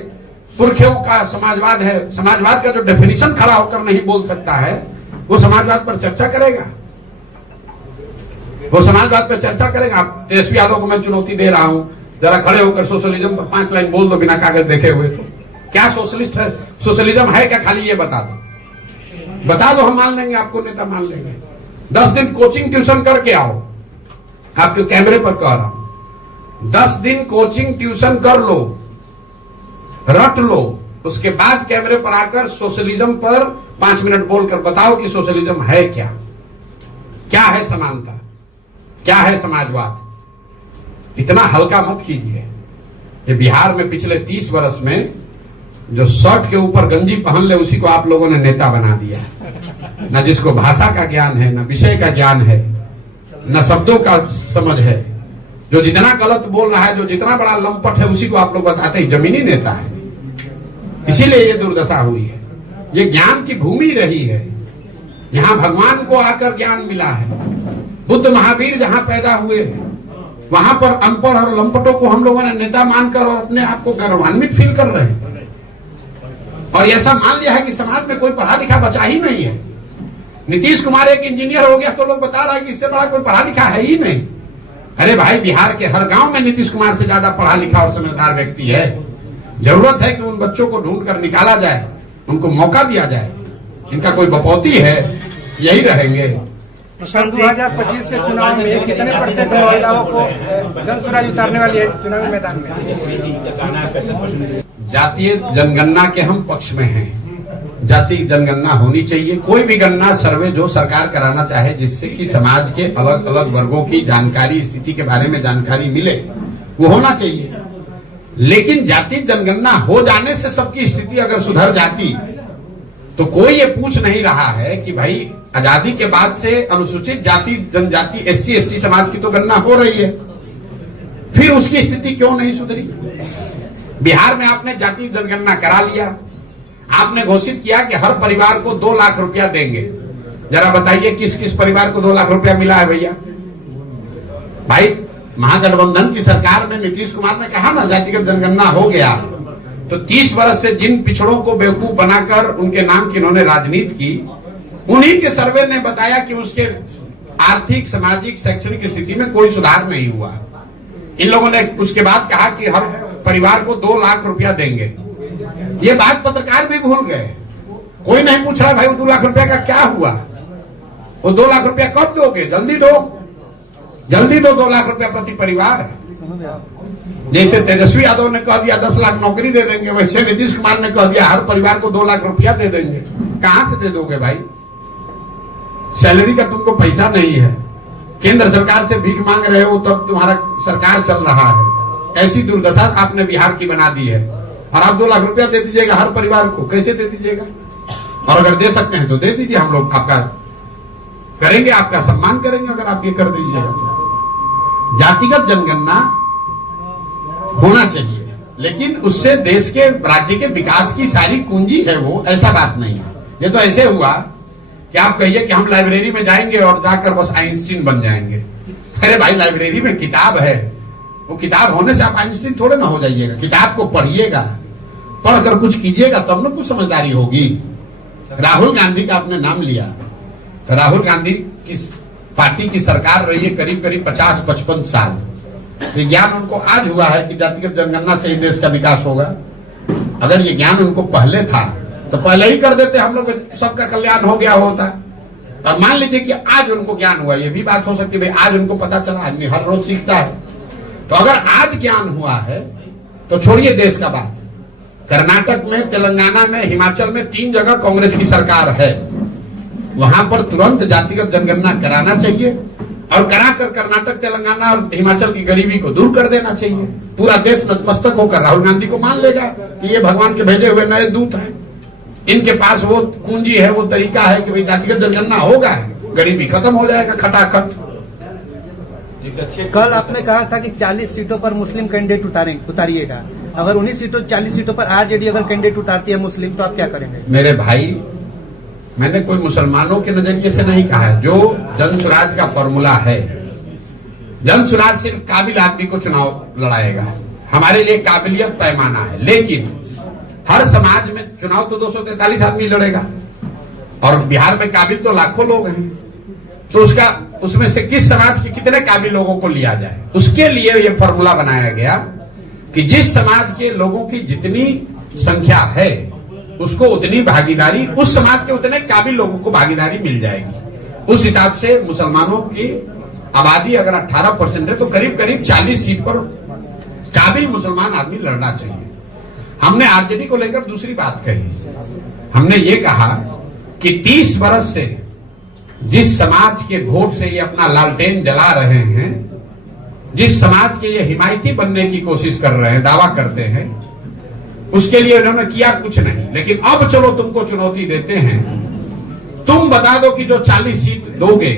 पुरखों का समाजवाद है, समाजवाद का जो डेफिनेशन खड़ा होकर नहीं बोल सकता है वो समाजवाद पर चर्चा करेगा, वो समाजवाद पर चर्चा करेगा। आप तेजस्वी यादव को मैं चुनौती दे रहा हूं, जरा खड़े होकर सोशलिज्म पर 5 लाइन बोल दो बिना कागज देखे हुए। तो क्या सोशलिस्ट है, सोशलिज्म है क्या, खाली ये बता दो, बता दो, हम मान लेंगे, आपको नेता मान लेंगे। 10 दिन कोचिंग ट्यूशन करके आओ, आपके कैमरे पर कह रहा हूं, 10 दिन कोचिंग ट्यूशन कर लो, रट लो, उसके बाद कैमरे पर आकर सोशलिज्म पर 5 मिनट बोलकर बताओ कि सोशलिज्म है क्या, क्या है समानता, क्या है समाजवाद। इतना हल्का मत कीजिए। ये बिहार में पिछले 30 वर्ष में जो शर्ट के ऊपर गंजी पहन ले उसी को आप लोगों ने नेता बना दिया। न जिसको भाषा का ज्ञान है, न विषय का ज्ञान है, न शब्दों का समझ है, जो जितना गलत बोल रहा है, जो जितना बड़ा लंपट है, उसी को आप लोग बताते हैं जमीनी नेता है। इसीलिए ये दुर्दशा हुई है। ये ज्ञान की भूमि रही है, यहां भगवान को आकर ज्ञान मिला है। बुद्ध महावीर जहां पैदा हुए हैं वहां पर अनपढ़ और लंपटों को हम लोगों ने नेता मानकर और अपने आप को गौरवान्वित फील कर रहे हैं। और ऐसा मान लिया है कि समाज में कोई पढ़ा लिखा बचा ही नहीं है। नीतीश कुमार एक इंजीनियर हो गया तो लोग बता रहा है कि इससे बड़ा कोई पढ़ा लिखा है ही नहीं। अरे भाई, बिहार के हर गांव में नीतीश कुमार से ज्यादा पढ़ा लिखा और समझदार व्यक्ति है। जरूरत है कि उन बच्चों को ढूंढ कर निकाला जाए, उनको मौका दिया जाए। इनका कोई बपौती है, यही रहेंगे। 2025 के चुनाव में कितने % महिलाओं को जनसुराज उतारने वाली है चुनावी मैदान में? जातीय जनगणना के हम पक्ष में हैं। जाति जनगणना होनी चाहिए। कोई भी गणना सर्वे जो सरकार कराना चाहे जिससे कि समाज के अलग अलग वर्गों की जानकारी, स्थिति के बारे में जानकारी मिले, वो होना चाहिए। लेकिन जाति जनगणना हो जाने से सबकी स्थिति अगर सुधर जाती तो कोई ये पूछ नहीं रहा है कि भाई आजादी के बाद से अनुसूचित जाति जनजाति SC ST समाज की तो गणना हो रही है, फिर उसकी स्थिति क्यों नहीं सुधरी? बिहार में आपने जाति जनगणना करा लिया, आपने घोषित किया कि हर परिवार को 2 लाख रुपया देंगे। जरा बताइए किस किस परिवार को 2 लाख रुपया मिला है भैया? भाई, महागठबंधन की सरकार में नीतीश कुमार ने कहा ना जातिगत जनगणना हो गया, तो 30 वर्ष से जिन पिछड़ों को बेवकूफ बनाकर उनके नाम की इन्होंने राजनीति की, उन्हीं के सर्वे ने बताया कि उसके आर्थिक, सामाजिक, शैक्षणिक स्थिति में कोई सुधार नहीं हुआ। इन लोगों ने उसके बाद कहा कि हर परिवार को 2 लाख रुपया देंगे। ये बात पत्रकार भी भूल गए। कोई नहीं पूछ रहा भाई वो 2 लाख रुपया का क्या हुआ, वो 2 लाख रुपया कब दोगे? जल्दी दो, जल्दी दो 2 लाख रुपया प्रति परिवार। जैसे तेजस्वी यादव ने कह दिया 10 लाख नौकरी दे देंगे, वैसे नीतीश कुमार ने कह दिया हर परिवार को 2 लाख रुपया दे देंगे। कहां से दे दोगे भाई? सैलरी का तुमको पैसा नहीं है, केंद्र सरकार से भीख मांग रहे हो, तब तुम्हारा सरकार चल रहा है। ऐसी दुर्दशा आपने बिहार की बना दी है। और आप 2 लाख रुपया दे दीजिएगा हर परिवार को, कैसे दे दीजिएगा? और अगर दे सकते हैं तो दे दीजिए, हम लोग आपका करेंगे, आपका सम्मान करेंगे अगर आप ये कर दीजिएगा तो। जातिगत जनगणना होना चाहिए, लेकिन उससे देश के राज्य के विकास की सारी कुंजी है वो, ऐसा बात नहीं है। ये तो ऐसे हुआ कि आप कहिए कि हम लाइब्रेरी में जाएंगे और जाकर बस आइंस्टीन बन जाएंगे। अरे भाई, लाइब्रेरी में किताब है, वो किताब होने से आप आइंस्टीन थोड़े ना हो जाइएगा। किताब को पढ़िएगा, पढ़कर कुछ कीजिएगा तब ना कुछ समझदारी होगी। राहुल गांधी का आपने नाम लिया, तो राहुल गांधी की पार्टी की सरकार रही है करीब करीब 50-55 साल। ये ज्ञान उनको आज हुआ है कि जातिगत जनगणना से ही देश का विकास होगा। अगर ये ज्ञान उनको पहले था तो पहले ही कर देते, हम लोग सबका कल्याण हो गया होता। और मान लीजिए कि आज उनको ज्ञान हुआ, ये भी बात हो सकती है भाई आज उनको पता चला, आदमी हर रोज सीखता है। तो अगर आज ज्ञान हुआ है तो छोड़िए देश का बात, कर्नाटक में, तेलंगाना में, हिमाचल में 3 जगह कांग्रेस की सरकार है। वहां पर तुरंत जातिगत जनगणना कराना चाहिए और कराकर कर्नाटक, तेलंगाना और हिमाचल की गरीबी को दूर कर देना चाहिए। पूरा देश नतमस्तक होकर राहुल गांधी को मान लेगा कि ये भगवान के भेजे हुए नए दूत हैं। इनके पास वो कुंजी है, वो तरीका है कि भाई जातिगत जनगणना होगा, गरीबी खत्म हो जाएगा खटाखट। कल आपने कहा था कि 40 सीटों पर मुस्लिम कैंडिडेट उतारिएगा। अगर 40 सीटों पर आरजेडी अगर कैंडिडेट उतारती है मुस्लिम, तो आप क्या करेंगे? मेरे भाई, मैंने कोई मुसलमानों के नजरिए से नहीं कहा है। जो जन स्वराज का फॉर्मूला है, जन स्वराज सिर्फ काबिल आदमी को चुनाव लड़ाएगा। हमारे लिए काबिलियत पैमाना है, लेकिन हर समाज में चुनाव तो 243 आदमी लड़ेगा और बिहार में काबिल तो लाखों लोग हैं। तो उसमें से किस समाज के कितने काबिल लोगों को लिया जाए, उसके लिए यह फॉर्मूला बनाया गया कि जिस समाज के लोगों की जितनी संख्या है उसको उतनी भागीदारी, उस समाज के उतने काबिल लोगों को भागीदारी मिल जाएगी। उस हिसाब से मुसलमानों की आबादी अगर 18% है तो करीब करीब 40 सीट पर काबिल मुसलमान आदमी लड़ना चाहिए। हमने आरजेडी को लेकर दूसरी बात कही। हमने ये कहा कि 30 बरस से जिस समाज के वोट से ये अपना लालटेन जला रहे हैं, जिस समाज के ये हिमायती बनने की कोशिश कर रहे हैं, दावा करते हैं, उसके लिए उन्होंने किया कुछ नहीं। लेकिन अब चलो तुमको चुनौती देते हैं, तुम बता दो कि जो 40 सीट दोगे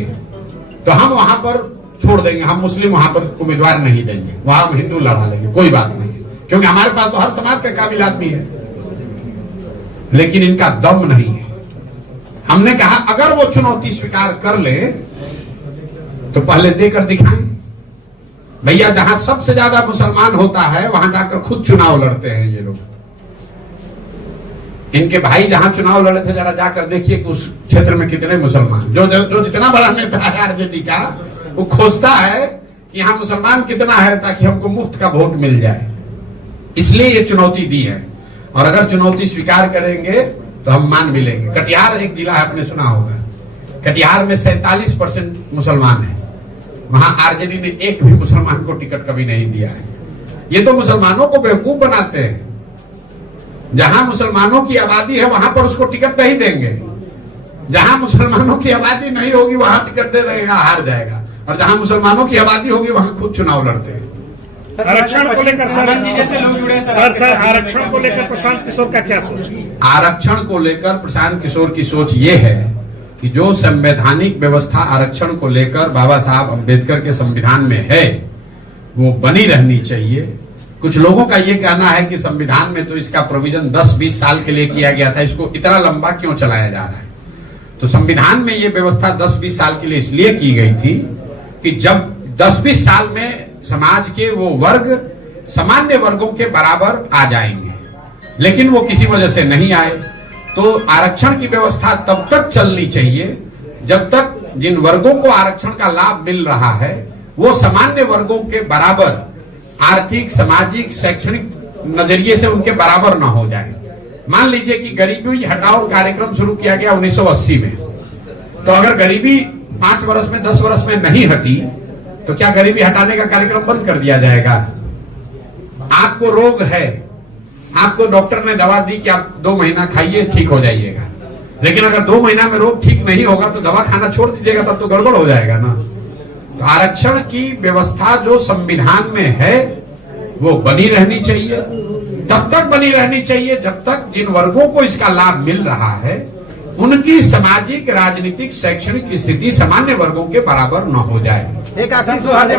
तो हम वहां पर छोड़ देंगे, हम मुस्लिम वहां पर उम्मीदवार नहीं देंगे, वहां हम हिंदू लड़ा लेंगे, कोई बात नहीं, क्योंकि हमारे पास तो हर समाज का काबिल आदमी है। लेकिन इनका दम नहीं है। हमने कहा अगर वो चुनौती स्वीकार कर ले तो पहले देकर दिखाएं। भैया, जहां सबसे ज्यादा मुसलमान होता है वहां जाकर खुद चुनाव लड़ते हैं ये लोग। इनके भाई जहां चुनाव लड़े थे, जरा जाकर देखिए कि उस क्षेत्र में कितने मुसलमान, जो जितना बड़ा नेता है आरजेडी का, वो खोजता है कि यहां मुसलमान कितना है ताकि हमको मुफ्त का वोट मिल जाए। इसलिए ये चुनौती दी है और अगर चुनौती स्वीकार करेंगे तो हम मान भी लेंगे। कटिहार एक जिला है, आपने सुना होगा, कटिहार में 47% मुसलमान है। वहां आरजेडी ने एक भी मुसलमान को टिकट कभी नहीं दिया है। ये तो मुसलमानों को बेवकूफ बनाते हैं। जहां मुसलमानों की आबादी है वहां पर उसको टिकट नहीं देंगे, जहां मुसलमानों की आबादी नहीं होगी वहां टिकट दे देगा, हार जाएगा, और जहां मुसलमानों की आबादी होगी वहां खुद चुनाव लड़ते हैं। आरक्षण को लेकर जैसे लोग जुड़े सर आरक्षण को लेकर प्रशांत किशोर का क्या सोच है? आरक्षण को लेकर प्रशांत किशोर की सोच ये है कि जो संवैधानिक व्यवस्था आरक्षण को लेकर बाबा साहब अम्बेडकर के संविधान में है वो बनी रहनी चाहिए। कुछ लोगों का ये कहना है कि संविधान में तो इसका प्रोविजन 10-20 साल के लिए किया गया था, इसको इतना लंबा क्यों चलाया जा रहा है? तो संविधान में ये व्यवस्था 10-20 साल के लिए इसलिए की गई थी कि जब 10-20 साल में समाज के वो वर्ग सामान्य वर्गों के बराबर आ जाएंगे, लेकिन वो किसी वजह से नहीं आए। तो आरक्षण की व्यवस्था तब तक चलनी चाहिए जब तक जिन वर्गों को आरक्षण का लाभ मिल रहा है वो सामान्य वर्गों के बराबर आर्थिक, सामाजिक, शैक्षणिक नजरिए से उनके बराबर ना हो जाए। मान लीजिए कि गरीबी हटाओ कार्यक्रम शुरू किया गया 1980 में, तो अगर गरीबी 5 वर्ष में 10 वर्ष में नहीं हटी तो क्या गरीबी हटाने का कार्यक्रम बंद कर दिया जाएगा? आपको रोग है, आपको डॉक्टर ने दवा दी कि आप 2 महीना खाइए ठीक हो जाइएगा, लेकिन अगर 2 महीना में रोग ठीक नहीं होगा तो दवा खाना छोड़ दीजिएगा, तब तो गड़बड़ हो जाएगा ना। तो आरक्षण की व्यवस्था जो संविधान में है वो बनी रहनी चाहिए, तब तक बनी रहनी चाहिए जब तक जिन वर्गों को इसका लाभ मिल रहा है उनकी सामाजिक, राजनीतिक, शैक्षणिक स्थिति सामान्य वर्गों के बराबर न हो जाए। एक आखिरी सवाल